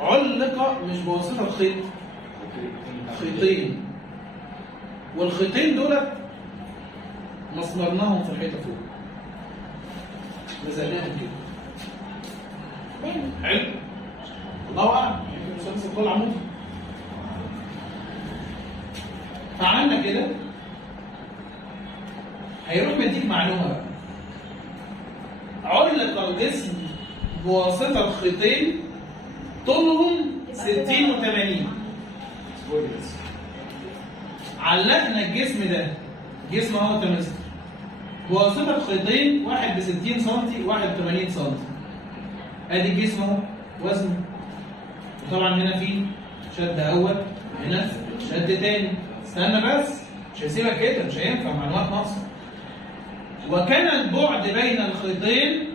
علق مش بواسطه خيط، خيطين، والخيطين دولت مسمرناهم في الحيطه فوق لزقناهم كده. حلو؟ الله اعلم يمكن مسدس الطول عمودي. فعملنا كده هيروح مديك معلومه بقى. علق الجسم بواسطه خيطين طولهم 60 و80. علقنا الجسم ده جسم اهو تماسك بواسطه خيطين، واحد ب 60 سم وواحد ب 80 سم. ادي الجسم اهو وزنه. وطبعا هنا في شد اول هنا شد تاني. استنى بس مش هسيبك كده، مش هينفع معلومات ناقصه. وكان البعد بين الخيطين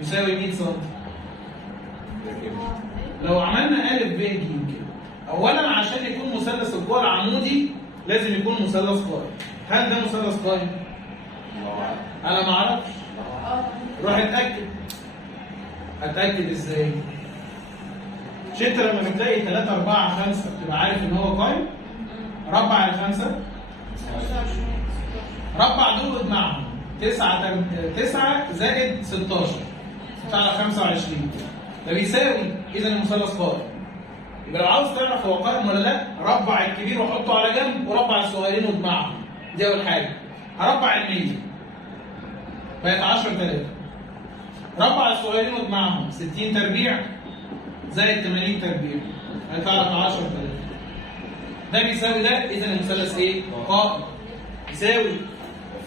يساوي 100 سم. لو عملنا ألف ب ج كده، أولاً عشان يكون مثلث القوى العمودي لازم يكون مثلث قائم. هل ده مثلث قائم؟ أنا ما أعرفش. روح اتأكد. أتأكد إزاي؟ مش أنت لما بتلاقي 3 4 5 بتبقى عارف إن هو قائم؟ ربع الخمسة ربع دول اجمعهم 9 زائد 16 بتاع 25 ده بيساوي اذا المثلث قائم. يبقى لو عاوز تعرف هو قائم ولا لا ربع الكبير وحطه على جنب وربع الصغيرين واجمعهم. دي اول حاجه. هربع ال 100 بقت 10000. ربع الصغيرين واجمعهم 60 تربيع زائد 80 تربيع هيطلع لك 10000. ده بيساوي ده. اذا المثلث ايه؟ قائم. يساوي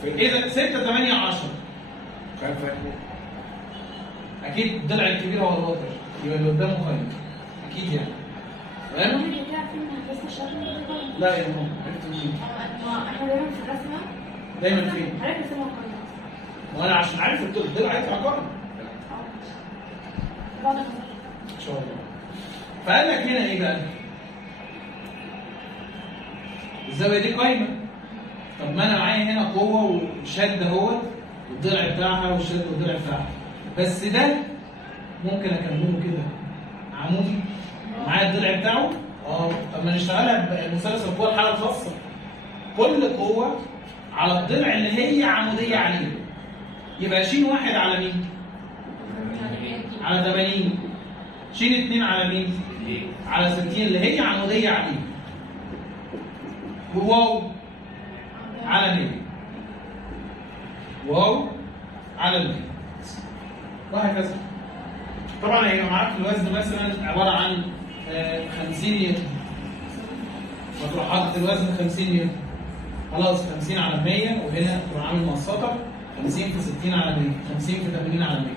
اذا 6 8 10 كام فرق؟ اكيد الضلع الكبير هو الوتر يبقى اللي قدامه قائم اكيد يعني. تمام؟ لا يا ماما عرفت منين؟ احنا دايما في الرسمه دايما فين؟ عرفت نسمع قائم. وانا عشان عارف الضلع هيطلع قائم بعد ان شاء الله. فقال لك هنا ايه بقى؟ الزاويه دي قايمه. طب ما انا معايا هنا قوه وشد اهوت والضلع بتاعها والشد والضلع بتاعها، بس ده ممكن اكمله كده عمودي معايا الضلع بتاعه. طب ما نشتغلها بمثلث القوه الحاله الخاصه. كل قوه على الضلع اللي هي عموديه عليه. يبقى شين واحد على مين؟ على 80. شين 2 على مين؟ على 60 اللي هي عموديه عليه. وواو على 100. واو على 100 وهكذا. طبعا هيبقى معاك الوزن مثلا عباره عن 50 نيوتن. فتروح حاطط الوزن 50 نيوتن. خلاص 50 على 100 وهنا تروح عامل مسطره 50 في 60 على 100، 50 في 80 على 100.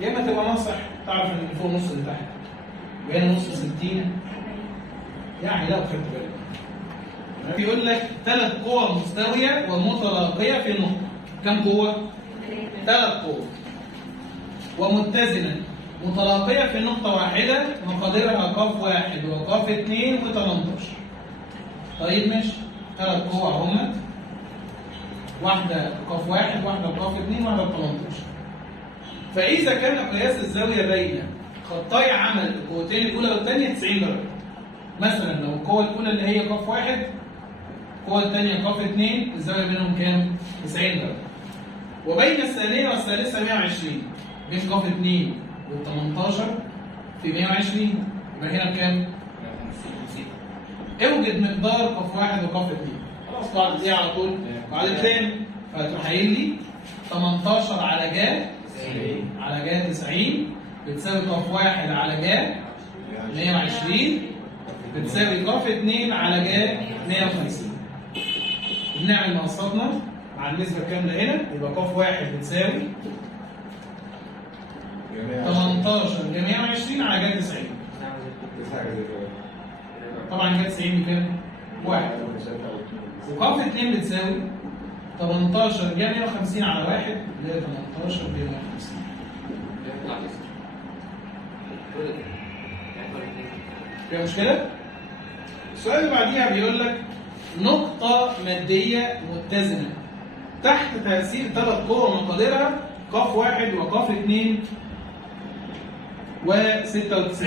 يا اما تبقى ناصح تعرف ان اللي فوق نص اللي تحت، وهنا نص 60 يعني لو خدت بالك. بيقول لك 3 قوى مستويه ومتلاقيه في النقطه. كم قوه؟ 3 قوى ومتزنه متلاقيه في نقطه واحده مقاديرها ق 1 وق 2 و18. طيب ماشي، 3 قوى هم، واحده ق 1 واحده ق 2 واحده ب 18. فاذا كان قياس الزاويه بين خطي عمل القوتين الاولى والثانيه 90 درجه. مثلا لو القوه الاولى اللي هي ق 1، القوه الثانيه ق 2، الزاويه بينهم كام؟ 90 درجه. وبين الثانيه والثالثه 120. بين ق 2 وال 18 في 120 يبقى هنا بكام؟ اوجد مقدار ق 1 وق 2. خلاص قاعده ايه على طول؟ قاعده تاني. فتروح قايل لي 18 على جا على جا 90 بتساوي ق 1 على جا 120 بتساوي ق 2 على جا 150. بنعمل مقصاتنا مع النسبه الكامله هنا، يبقى ق 1 بتساوي 18 جا 120 على جا 90. طبعا جا 90 بكام؟ 1. وق 2 بتساوي 18 جا 150 على 1 اللي هي 18 جا 150. فيها مشكلة؟ السؤال اللي بعديها بيقول لك نقطة مادية متزنة تحت تأثير 3 قوى مقاديرها ق 1 وق 2 و96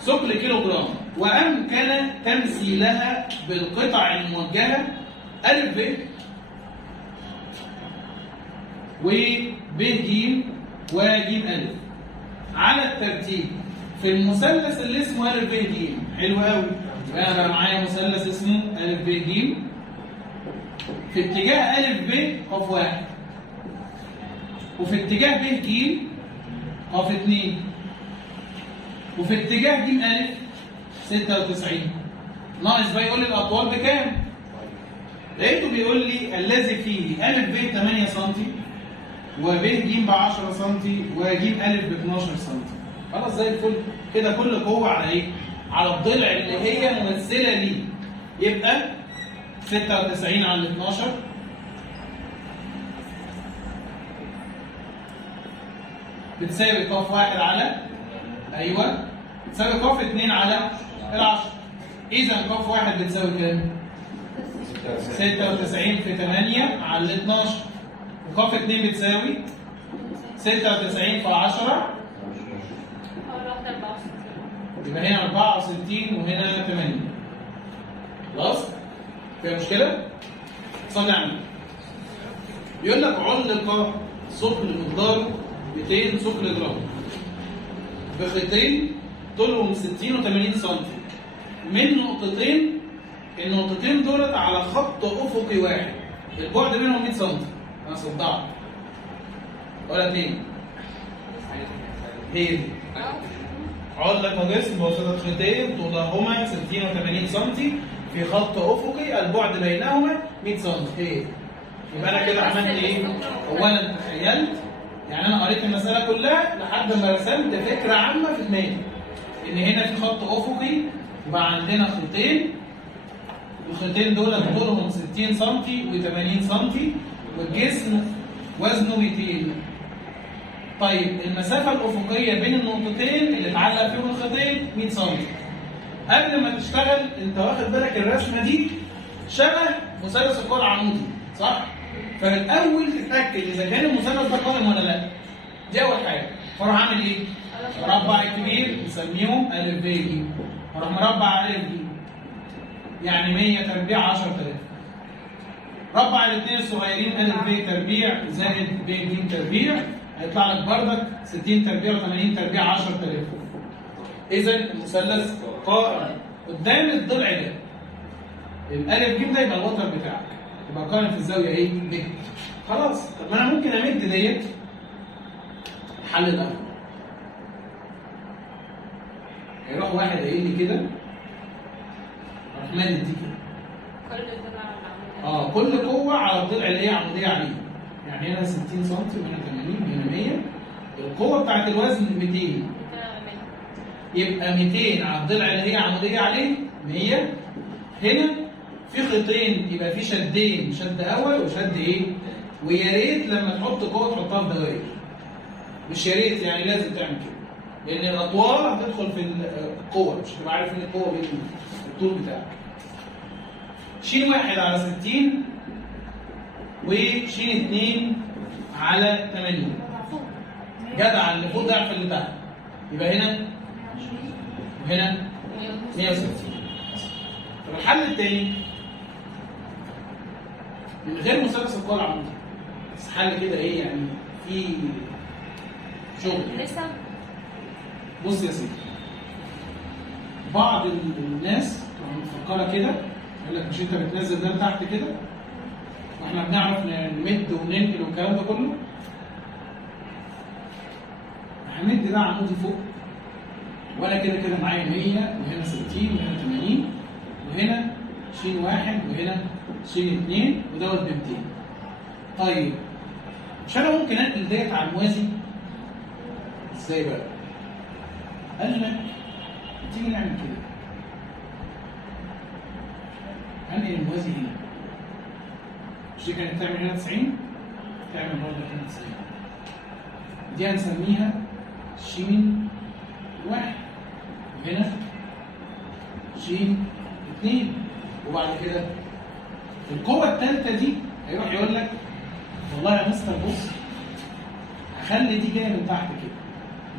ثقل كيلو جرام، وأمكن تمثيلها بالقطع الموجهة أ ب و ب ج و ج أ على الترتيب في المثلث اللي اسمه أ ب ج. حلو قوي. يبقى انا بقى معايا مثلث اسمه أ ب ج في اتجاه أ ب ق 1 وفي اتجاه ب ج ق 2 وفي اتجاه ج أ 96. ناقص بقى يقول لي الاطوال بكام؟ لقيته بيقول لي الذي فيه أ ب 8 سم وب ج ب 10 سم وج أ ب 12 سم. خلاص زي الفل كده. كل قوه على ايه؟ على الضلع اللي هي ممثله ليه. يبقى 96 على 12 بتساوي ق 1 على ايوه بتساوي ق 2 على ال10. اذا ق 1 بتساوي كام؟ 96 في 8 على 12. وق 2 بتساوي 96 في 10 يبقى هنا 64 وهنا 8. خلاص؟ فيها مشكلة؟ صلي على النبي. بيقول لك علق ثقل مقداره 200 ثقل جرام بخيطين طولهم 60 و80 سم من نقطتين. النقطتين دولت على خط افقي واحد البعد بينهم 100 سم. انا صدعت ولا 2 هي دي. علق جسم بواسطة خيطين طولهما 60 و80 سم في خط افقي البعد بينهما 100 سم. ايه؟ يبقى انا كده عملت ايه؟ اولا تخيلت، يعني انا قريت المساله كلها لحد ما رسمت فكره عامه في دماغي ان هنا في خط افقي يبقى عندنا خيطين. الخيطين دول طولهم 60 سم و80 سم والجسم وزنه 200. طيب المسافه الافقيه بين النقطتين اللي اتعلق فيهم الخيطين 100 سم. قبل ما تشتغل انت واخد بالك الرسمه دي شبه مثلث الكره العمودي صح؟ فالاول تتاكد اذا كان المثلث ده قائم ولا لا. دي اول حاجه. فاروح اعمل ايه؟ مربع الكبير نسميهم ا ب ج. اروح مربع ا ب ج يعني 100 تربيع 10000. ربع الاثنين الصغيرين ا ب تربيع زائد ب ج تربيع هيطلع لك بردك 60 تربيع و80 تربيع 10000. اذا المثلث قائم قدام الضلع ده. الالف ج ده يبقى الوتر بتاعك، يبقى قائم في الزاويه ايه؟ ب. خلاص. طب ما انا ممكن امد ديت الحل الاول. هيروح واحد قايل لي كده اروح مادد دي كده. كل كل قوه على الضلع اللي هي عموديه عليه. يعني هنا 60 سم وهنا 80 وهنا 100. القوه بتاعت الوزن 200، يبقى 200 على الضلع اللي هي عموديه عليه 100. هنا في خيطين يبقى في شدين، شد اول وشد ايه؟ ويا ريت لما تحط قوه تحطها في دوائر، مش يا ريت يعني لازم تعمل كده، لان الاطوال هتدخل في القوه، مش هتبقى عارف ان القوه بين الطول بتاعك. شيل 1 على 60 وشيل 2 على 80. جدع اللي فوق ضعف اللي تحت، يبقى هنا وهنا 160. طب الحل التاني من غير مثلث القوى العمودي، بس حل كده ايه يعني في شغل. لسه بص يا سيدي، بعض الناس تبقى مفكره كده، يقول لك مش انت بتنزل ده لتحت كده واحنا بنعرف نمد وننقل والكلام ده كله، هنمد ده عمودي فوق، وانا كده كده معايا 100 وهنا 60 وهنا 80 وهنا شيل 1 وهنا شيل 2 ودوت ب 200. طيب مش انا ممكن انقل ديت على الموازي؟ ازاي بقى؟ قال لك تيجي نعمل كده، هنقل الموازي هنا، مش دي كانت تعمل هنا 90؟ تعمل برضه هنا 90. دي هنسميها شين 1 وهنا شين 2. وبعد كده القوة الثالثة دي هيروح يقول لك والله يا مستر بص هخلي دي جاية من تحت كده.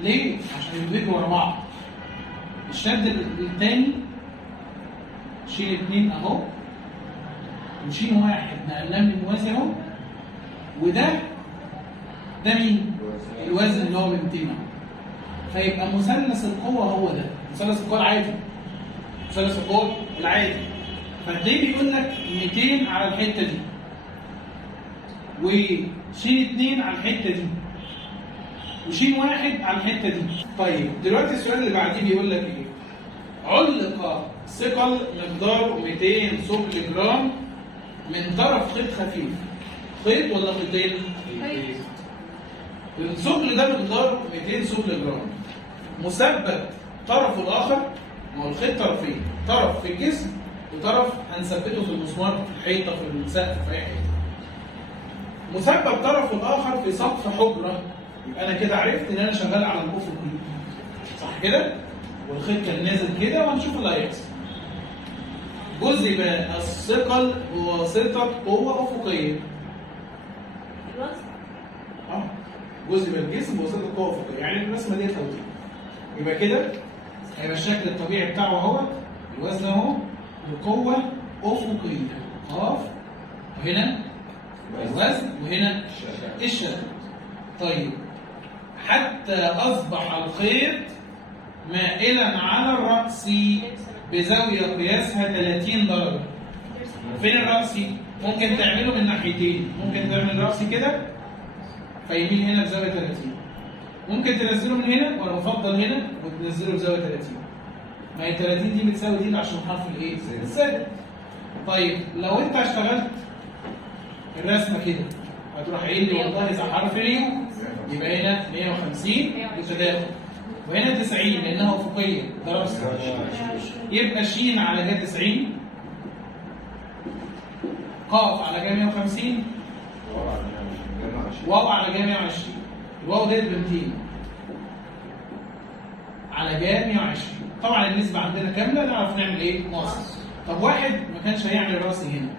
ليه؟ عشان يدوكوا ورا بعض. الشد الثاني شين 2 اهو، وشين 1 نقلناه من الموازي اهو، وده مين؟ الوزن اللي هو من 200 اهو. فيبقى مثلث القوة هو ده، مثلث القوة العادي. مثلث القوة العادي. فهتلاقيه بيقول لك 200 على الحتة دي. وشيل 2 على الحتة دي. وشيل 1 على الحتة دي. طيب دلوقتي السؤال اللي بعديه بيقول لك ايه؟ علق ثقل مقداره 200 ثقل جرام من طرف خيط خفيف. خيط ولا خيطين؟ الثقل ده مقداره 200 ثقل جرام. مثبت طرفه الاخر، ما هو الخيط طرفين، طرف في الجسم وطرف هنثبته في المسمار في الحيطه في السقف في اي حته. مثبت طرفه الاخر في سقف حجره، يبقى انا كده عرفت ان انا شغال على الافق صح كده؟ والخيط كان نازل كده وهنشوف اللي هيحصل. جذب الثقل بواسطه قوه افقيه. جزء من الجسم بواسطه قوه افقيه، يعني الرسمه دي توضيح. يبقى كده هيبقى الشكل الطبيعي بتاعه اهو، الوزن اهو بقوه افقيه قاف، وهنا الوزن وهنا الشكل. طيب حتى اصبح الخيط مائلا على الراس بزاويه قياسها 30 درجه. فين الراس؟ ممكن تعمله من ناحيتين، ممكن تعمل راسي كده فيميل هنا بزاويه 30، ممكن تنزله من هنا وانا بفضل هنا وتنزله بزاويه 30. ما هي 30 دي بتساوي دي عشان حرف الايه؟ السالب. طيب لو انت اشتغلت الرسمه كده هتروح قايل لي والله اذا حرف اليو يبقى هنا 150 بتداخل، وهنا 90 لانها افقيه ده راس، يبقى ش على جا 90 قاف على جا 150 واو على جا 120. الواو ديت ب 200 على جا 120. طبعا النسبه عندنا كامله نعرف نعمل ايه؟ ناقص. طب واحد ما كانش هيعمل راسي هنا،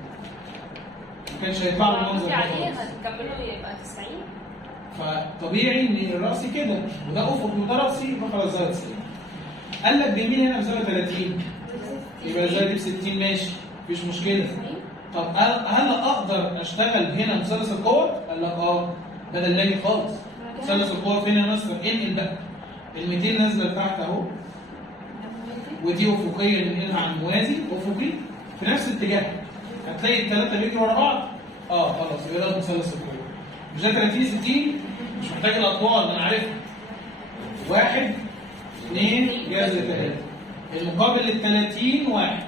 ما كانش هيطلع له المنظر ده عليه خالص. هتكمله يبقى 90. فطبيعي ان راسي كده وده افق وده راسي يبقى خلاص زاويه 90. قال لك بيميل هنا بزاويه 30 يبقى الزاويه دي ب 60 ماشي مفيش مشكله. طب هل اقدر اشتغل هنا مثلث القوه؟ قال لك بدل ناجي خالص. مثلث القوه فين يا مستر؟ انقل بقى ال 200 نازله لتحت اهو، ودي افقيه ننقلها على الموازي افقي في نفس الاتجاه. هتلاقي الثلاثه بيجروا ورا بعض خلاص يبقى ده مثلث القوه. مش ده 30 60 مش محتاج الاطوال انا عارفها. 1 2 جذر 3 المقابل ال 30 1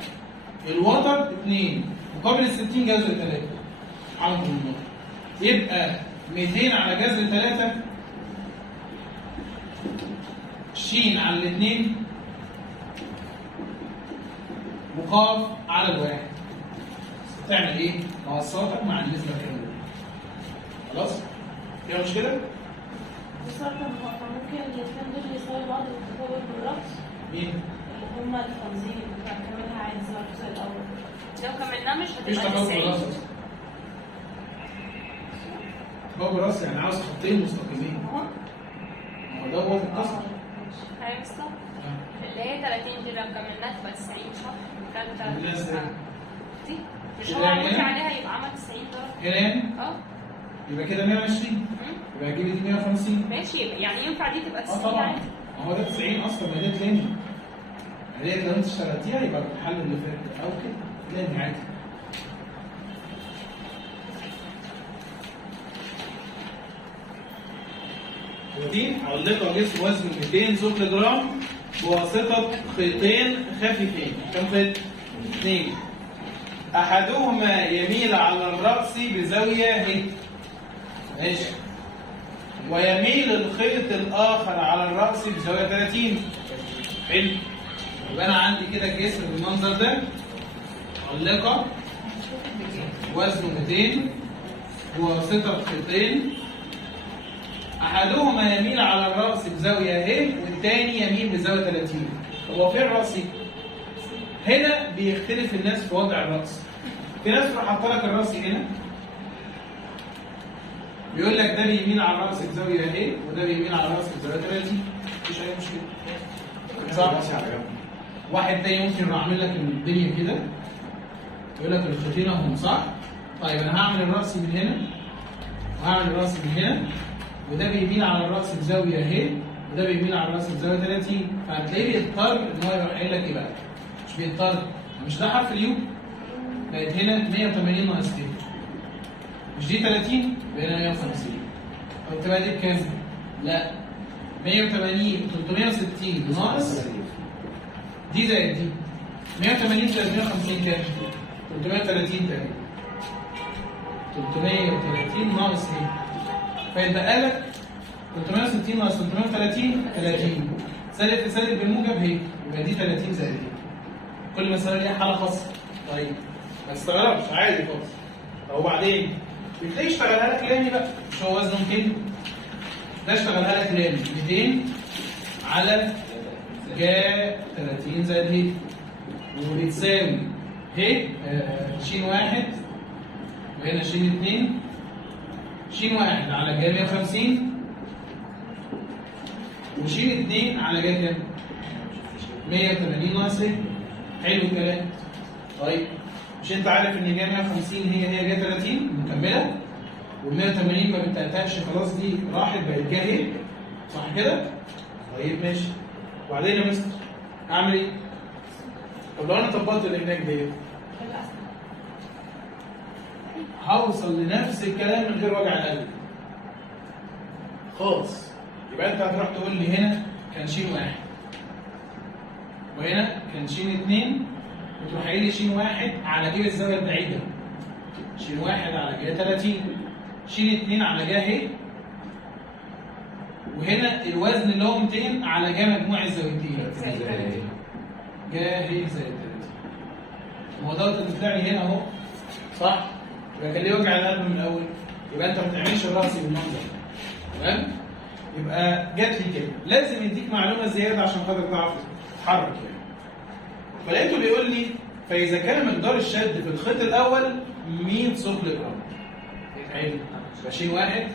الوتر 2 مقابل ال 60 جذر 3 على طول. يبقى 200 على جذر 3 ش على الاثنين وقاف على الواحد. تعمل ايه؟ موصلاتك مع النسبة الكاملة. خلاص؟ فيها مشكلة؟ بس هو كان ممكن الاثنين دول يساوي بعض بالتطور بالرأس مين؟ اللي هما التنظيم كان كملها عادي زي الأول. لو كملناه مش مفيش هتبقى تفاوت 90. بالراس. تفاوت بالراس يعني عاوز خطين مستقيمين. اهو. ما هو ده هو الأصل. ايوه بالظبط. اللي هي 30 دي لو كملناها تبقى 90 صح؟ كانت لا، ازاي؟ دي مش كده هو يعني عمود هنا؟ عليها يبقى عمل 90 درجة. هنا يعني اه يبقى كده 120 يبقى هجيب دي 150. ماشي يعني ينفع دي تبقى 90 طبعا عادي. ما هو ده 90 اصلا ما ده تاني. هي لو انت اشتغلتيها يبقى الحل اللي فات او كده تاني عادي. ودي علقة جسم وزنه 200 ثقل جرام بواسطة خيطين خفيفين. كم خيط؟ 2. أحدهما يميل على الرأس بزاوية هي. ماشي. ويميل الخيط الآخر على الرأس بزاوية 30. حلو. يبقى أنا عندي كده جسم بالمنظر ده. علقة وزنه 200 بواسطة خيطين. أحدهما يميل على الرأس بزاوية ه والتاني يميل بزاوية 30. هو فين رأسي؟ هنا بيختلف الناس في وضع الرأس. في ناس تروح حاطة لك الرأس هنا بيقول لك ده بيميل على الرأس بزاوية ه وده بيميل على الرأس بزاوية 30. مفيش أي مشكلة. صح؟ واحد تاني ممكن يروح عامل لك الدنيا كده يقول لك الخيطين اهم صح؟ طيب أنا هعمل الرأس من هنا وهعمل الرأس من هنا وده بيميل على الرأس بزاوية ه وده بيميل على الرأس بزاوية 30. فهتلاقيه بيضطر ان هو يروح قايل لك ايه بقى؟ مش بيضطر، مش ده حرف اليو؟ بقت هنا 180 ناقص ت. مش دي 30 يبقى هنا 150. طب تبقى دي بكام؟ لا 180 360 ناقص دي زائد دي. 180 زائد 150 كام؟ 330 تقريبا. 330 ناقص ايه؟ فيتبقى لك 360 ناقص 330 30. سالب في سالب بالموجب هي يبقى دي 30 زائد دي. كل مسألة ليها حالة خاصة. طيب ما تستغربش عادي خالص. طب وبعدين بتلاقي اشتغلها لك لامي بقى مش هو وزنه 200 ده اشتغلها لك لامي 200 على جا 30 زائد هي وبتساوي ه ش 1 وهنا ش 2 ش 1 على جا 150 وش 2 على جا كام؟ 180 ناقص ه. حلو الكلام. طيب مش انت عارف ان جا 150 هي جا 30 مكمله وال 180 ما بتنتهش خلاص دي راحت بقت جا ه صح كده؟ طيب ماشي. وبعدين يا مستر اعمل ايه؟ طب لو انا طبقت اللي هناك ديت هوصل لنفس الكلام من غير وجع قلب خالص. يبقى انت هتروح تقول لي هنا كان ش 1 وهنا كان ش 2 وتروح قايل لي ش 1 على جيب الزاويه البعيده ش 1 على جهه 30 ش 2 على جهه ه وهنا الوزن اللي هو 200 على جهه مجموع الزاويتين جهه ه زائد 30. هو دوت اللي طلع لي هنا اهو صح؟ يبقى كان ليه وجع القلب من الاول. يبقى انت ما بتعملش الراس بالمنظر تمام؟ يبقى جات لي كده لازم يديك معلومه زياده عشان خاطر تعرف تتحرك يعني. فلقيته بيقول لي فاذا كان مقدار الشد في الخيط الاول 100 ثقل جرام. حلو. يبقى ش 1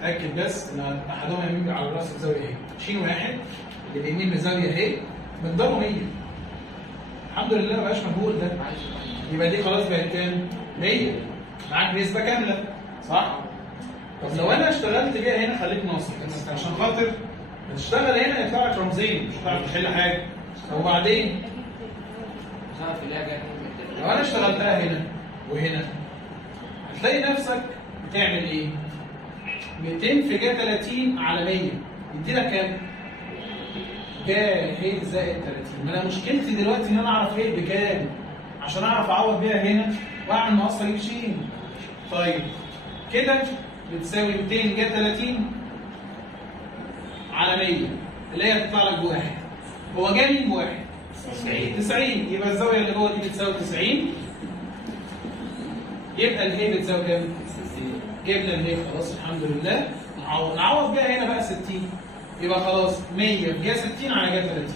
اتاكد بس ان احدهما يميل على الراس بزاويه ه. ش 1 اللي بيميل بزاويه ه مقداره 100. الحمد لله ما بقاش مجهول ده. يبقى دي خلاص بقت كام؟ 100 معاك نسبه كامله صح؟ طب لو انا اشتغلت بيها هنا خليك ناصح عشان خاطر تشتغل هنا يطلع لك رمزين مش هتعرف تحل حاجه. طب وبعدين لو انا اشتغلتها هنا وهنا هتلاقي نفسك بتعمل ايه؟ 200 في جا 30 على 100 يدي لك كام؟ جا ه زائد 30. ما انا مشكلتي دلوقتي ان انا اعرف ه بكام عشان اعرف اعوض بيها هنا واعمل مقص اجيب ش. طيب كده بتساوي 200 جا 30 على 100 اللي هي هتطلع لك بواحد. هو جاي مين بواحد؟ 90. يبقى الزاويه اللي جوه دي بتساوي 90. يبقى الهي بتساوي كام؟ 60. جبنا الهي خلاص الحمد لله. نعوض بقى هنا بقى 60. يبقى خلاص 100 في جا 60 على جا 30.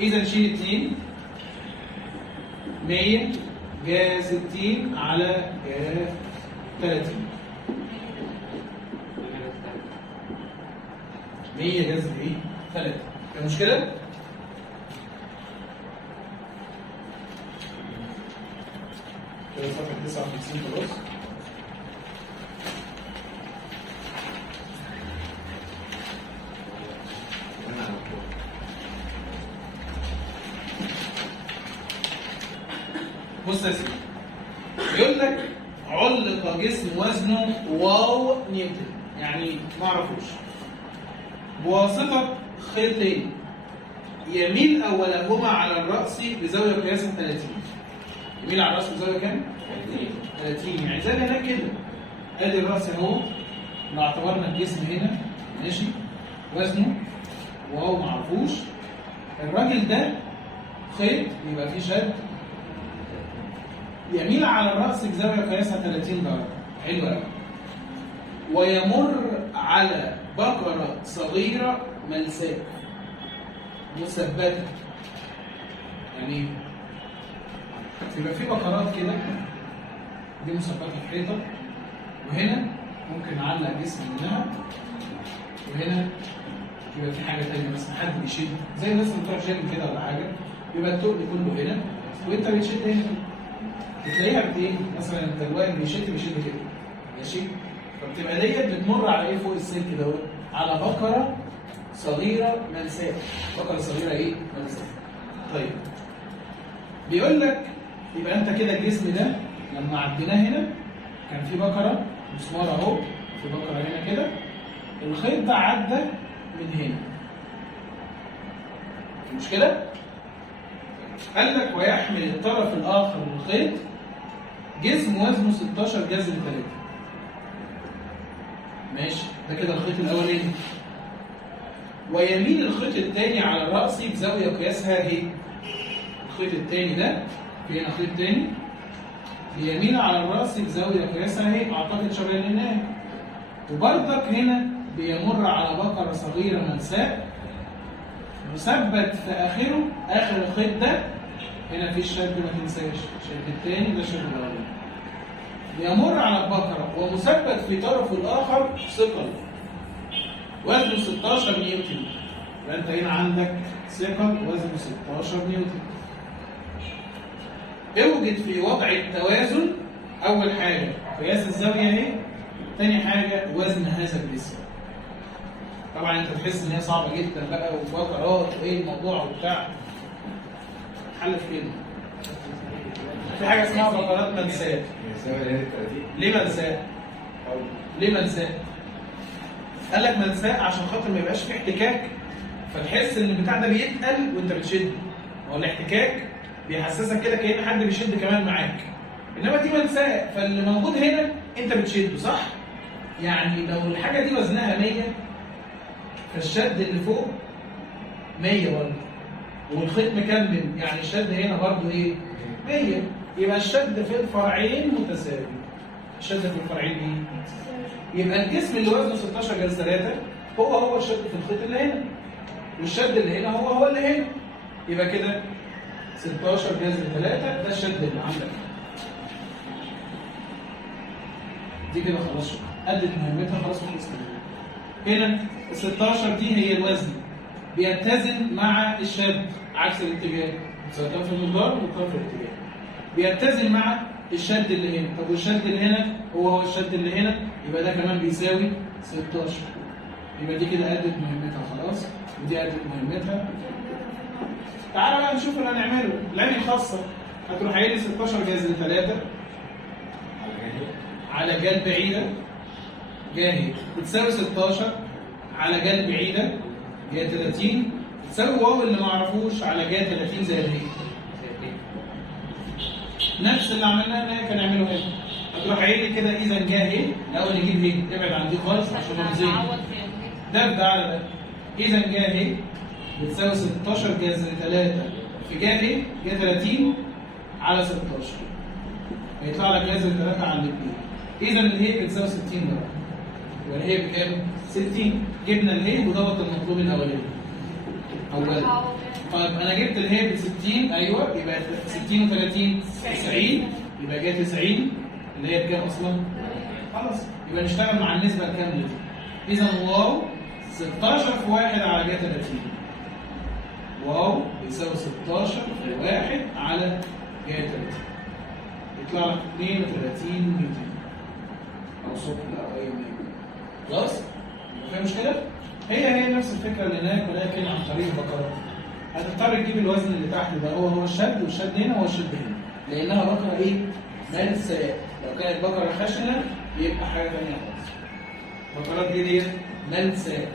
اذا نشيل 2 100 جا 60 على جا 30. 100 جذر ايه؟ 3. في مشكلة؟ كده صفحة 59 خلاص. بص يا سيدي، بيقول لك علق جسم وزنه واو نيوتن، يعني ما اعرفوش، بواسطة خيطين يميل أولهما على الرأس بزاوية قياس 30. يميل على الرأس بزاوية كام؟ 30. يعني زي هناك كده. أدي الرأس أهو، لو اعتبرنا الجسم هنا ماشي، وزنه واو معرفوش، الراجل ده خيط يبقى فيه شد يميل على الرأس بزاوية قياسها 30 درجة. حلو قوي. ويمر على بقرة صغيرة ملساء مثبتة. يعني يبقى في بقرات كده دي مثبتة في حيطة، وهنا ممكن نعلق جسم منها، وهنا يبقى في حاجة تانية مثلا حد بيشد زي الناس اللي بتروح جيم كده ولا حاجة، يبقى التقل كله هنا وأنت بتشد هنا. بتلاقيها بإيه؟ مثلا أنت الواحد بيشد كده ماشي؟ فبتبقى ديت بتمر على ايه فوق السلك دوت؟ على بقره صغيره ملساء. بقره صغيره ايه؟ ملساء. طيب بيقول لك يبقى انت كده الجسم ده لما عديناه هنا كان في بقره مسمار اهو، في بقره هنا كده، الخيط ده عدى من هنا. في مشكله؟ قال لك ويحمل الطرف الاخر من الخيط جسم وزنه 16 جذر 3. ماشي، ده كده الخيط الاولاني. ويميل الخيط الثاني على الراس بزاويه قياسها هي. الخيط الثاني ده في هنا خيط ثاني بيميل على الراس بزاويه قياسها هي، اعتقد شبه اللي هناك. وبرضك هنا بيمر على بقره صغيره ملساء مثبت في اخره، اخر الخيط ده هنا في الشد ما تنساش، الشد الثاني ده الشد الاولاني. بيمر على البقرة ومثبت في طرفه الآخر ثقل وزنه 16 نيوتن. يبقى أنت هنا عندك ثقل وزنه 16 نيوتن. اوجد في وضع التوازن أول حاجة قياس الزاوية أهي، تاني حاجة وزن هذا الجسم. طبعا أنت تحس إن هي صعبة جدا بقى وبقرات وإيه الموضوع وبتاع. حل في كده. في حاجة اسمها بقرات ملساء. ليه ملساء؟ ليه ملساء؟ قال لك ملساء عشان خاطر ما يبقاش في احتكاك، فتحس ان البتاع ده بيتقل وانت بتشد. هو الاحتكاك بيحسسك كده كأن حد بيشد كمان معاك. انما دي ملساء، فاللي موجود هنا انت بتشده صح؟ يعني لو الحاجة دي وزنها 100 فالشد اللي فوق 100 برضه. والخيط مكمل، يعني الشد هنا برضه ايه؟ 100. يبقى الشد في الفرعين متساوي. الشد في الفرعين ايه؟ يبقى الجسم اللي وزنه 16 جذر 3 هو الشد في الخيط اللي هنا، والشد اللي هنا هو اللي هنا. يبقى كده 16 جذر 3 ده الشد اللي عندك. دي كده خلاص أدت مهمتها خلاص وخلصت. هنا ال 16 دي هي الوزن بيتزن مع الشد عكس الاتجاه، سواء في المقدار وكان في الاتجاه. بيتزن مع الشد اللي هنا. طب والشد اللي هنا هو الشد اللي هنا، يبقى ده كمان بيساوي 16. يبقى دي كده أدت مهمتها خلاص، ودي أدت مهمتها. تعالى بقى نشوف اللي هنعمله. العين الخاصة هتروح قايل لي 16 جذر 3 على جال بعيدة جاهي بتساوي 16 على جال بعيدة جهة 30 بتساوي واو اللي ما اعرفوش على جهة 30 زي دي. نفس اللي عملناه هنا كان نعمله هنا. تروح قايل لي كده اذا جه ايه؟ الاول نجيب ايه؟ ابعد عن دي خالص عشان رمزيه. هعوض فيها. ده ده على ده. اذا جه ايه؟ بتساوي 16 جذر 3 في جه ايه؟ جه 30 على 16. هيطلع لك جذر 3 على الاثنين. اذا الهي بتساوي 60 درجه. يبقى الهي بكام؟ 60. جبنا الهي ودوت المطلوب الاولاني. اولا. هعوض فيها. طيب انا جبت الهي ب 60 ايوه يبقى 60 و30 90 يبقى جايه 90 اللي هي بكام اصلا؟ خلاص يبقى نشتغل مع النسبه الكامله دي. اذا واو 16 في 1 على جايه 30. واو بيساوي 16 في 1 على جايه 30. يطلع لك 32 نيوتن او ثقل او اي حاجه. خلاص؟ فيها مشكله؟ هي نفس الفكره اللي هناك ولكن عن طريق البقرات. هتضطر تجيب الوزن اللي تحت ده هو الشد والشد هنا هو الشد هنا. لانها بقره ايه؟ مالت سياق. لو كانت بقره خشنه يبقى حاجه ثانيه خالص. البقرات ديت مالت سياق.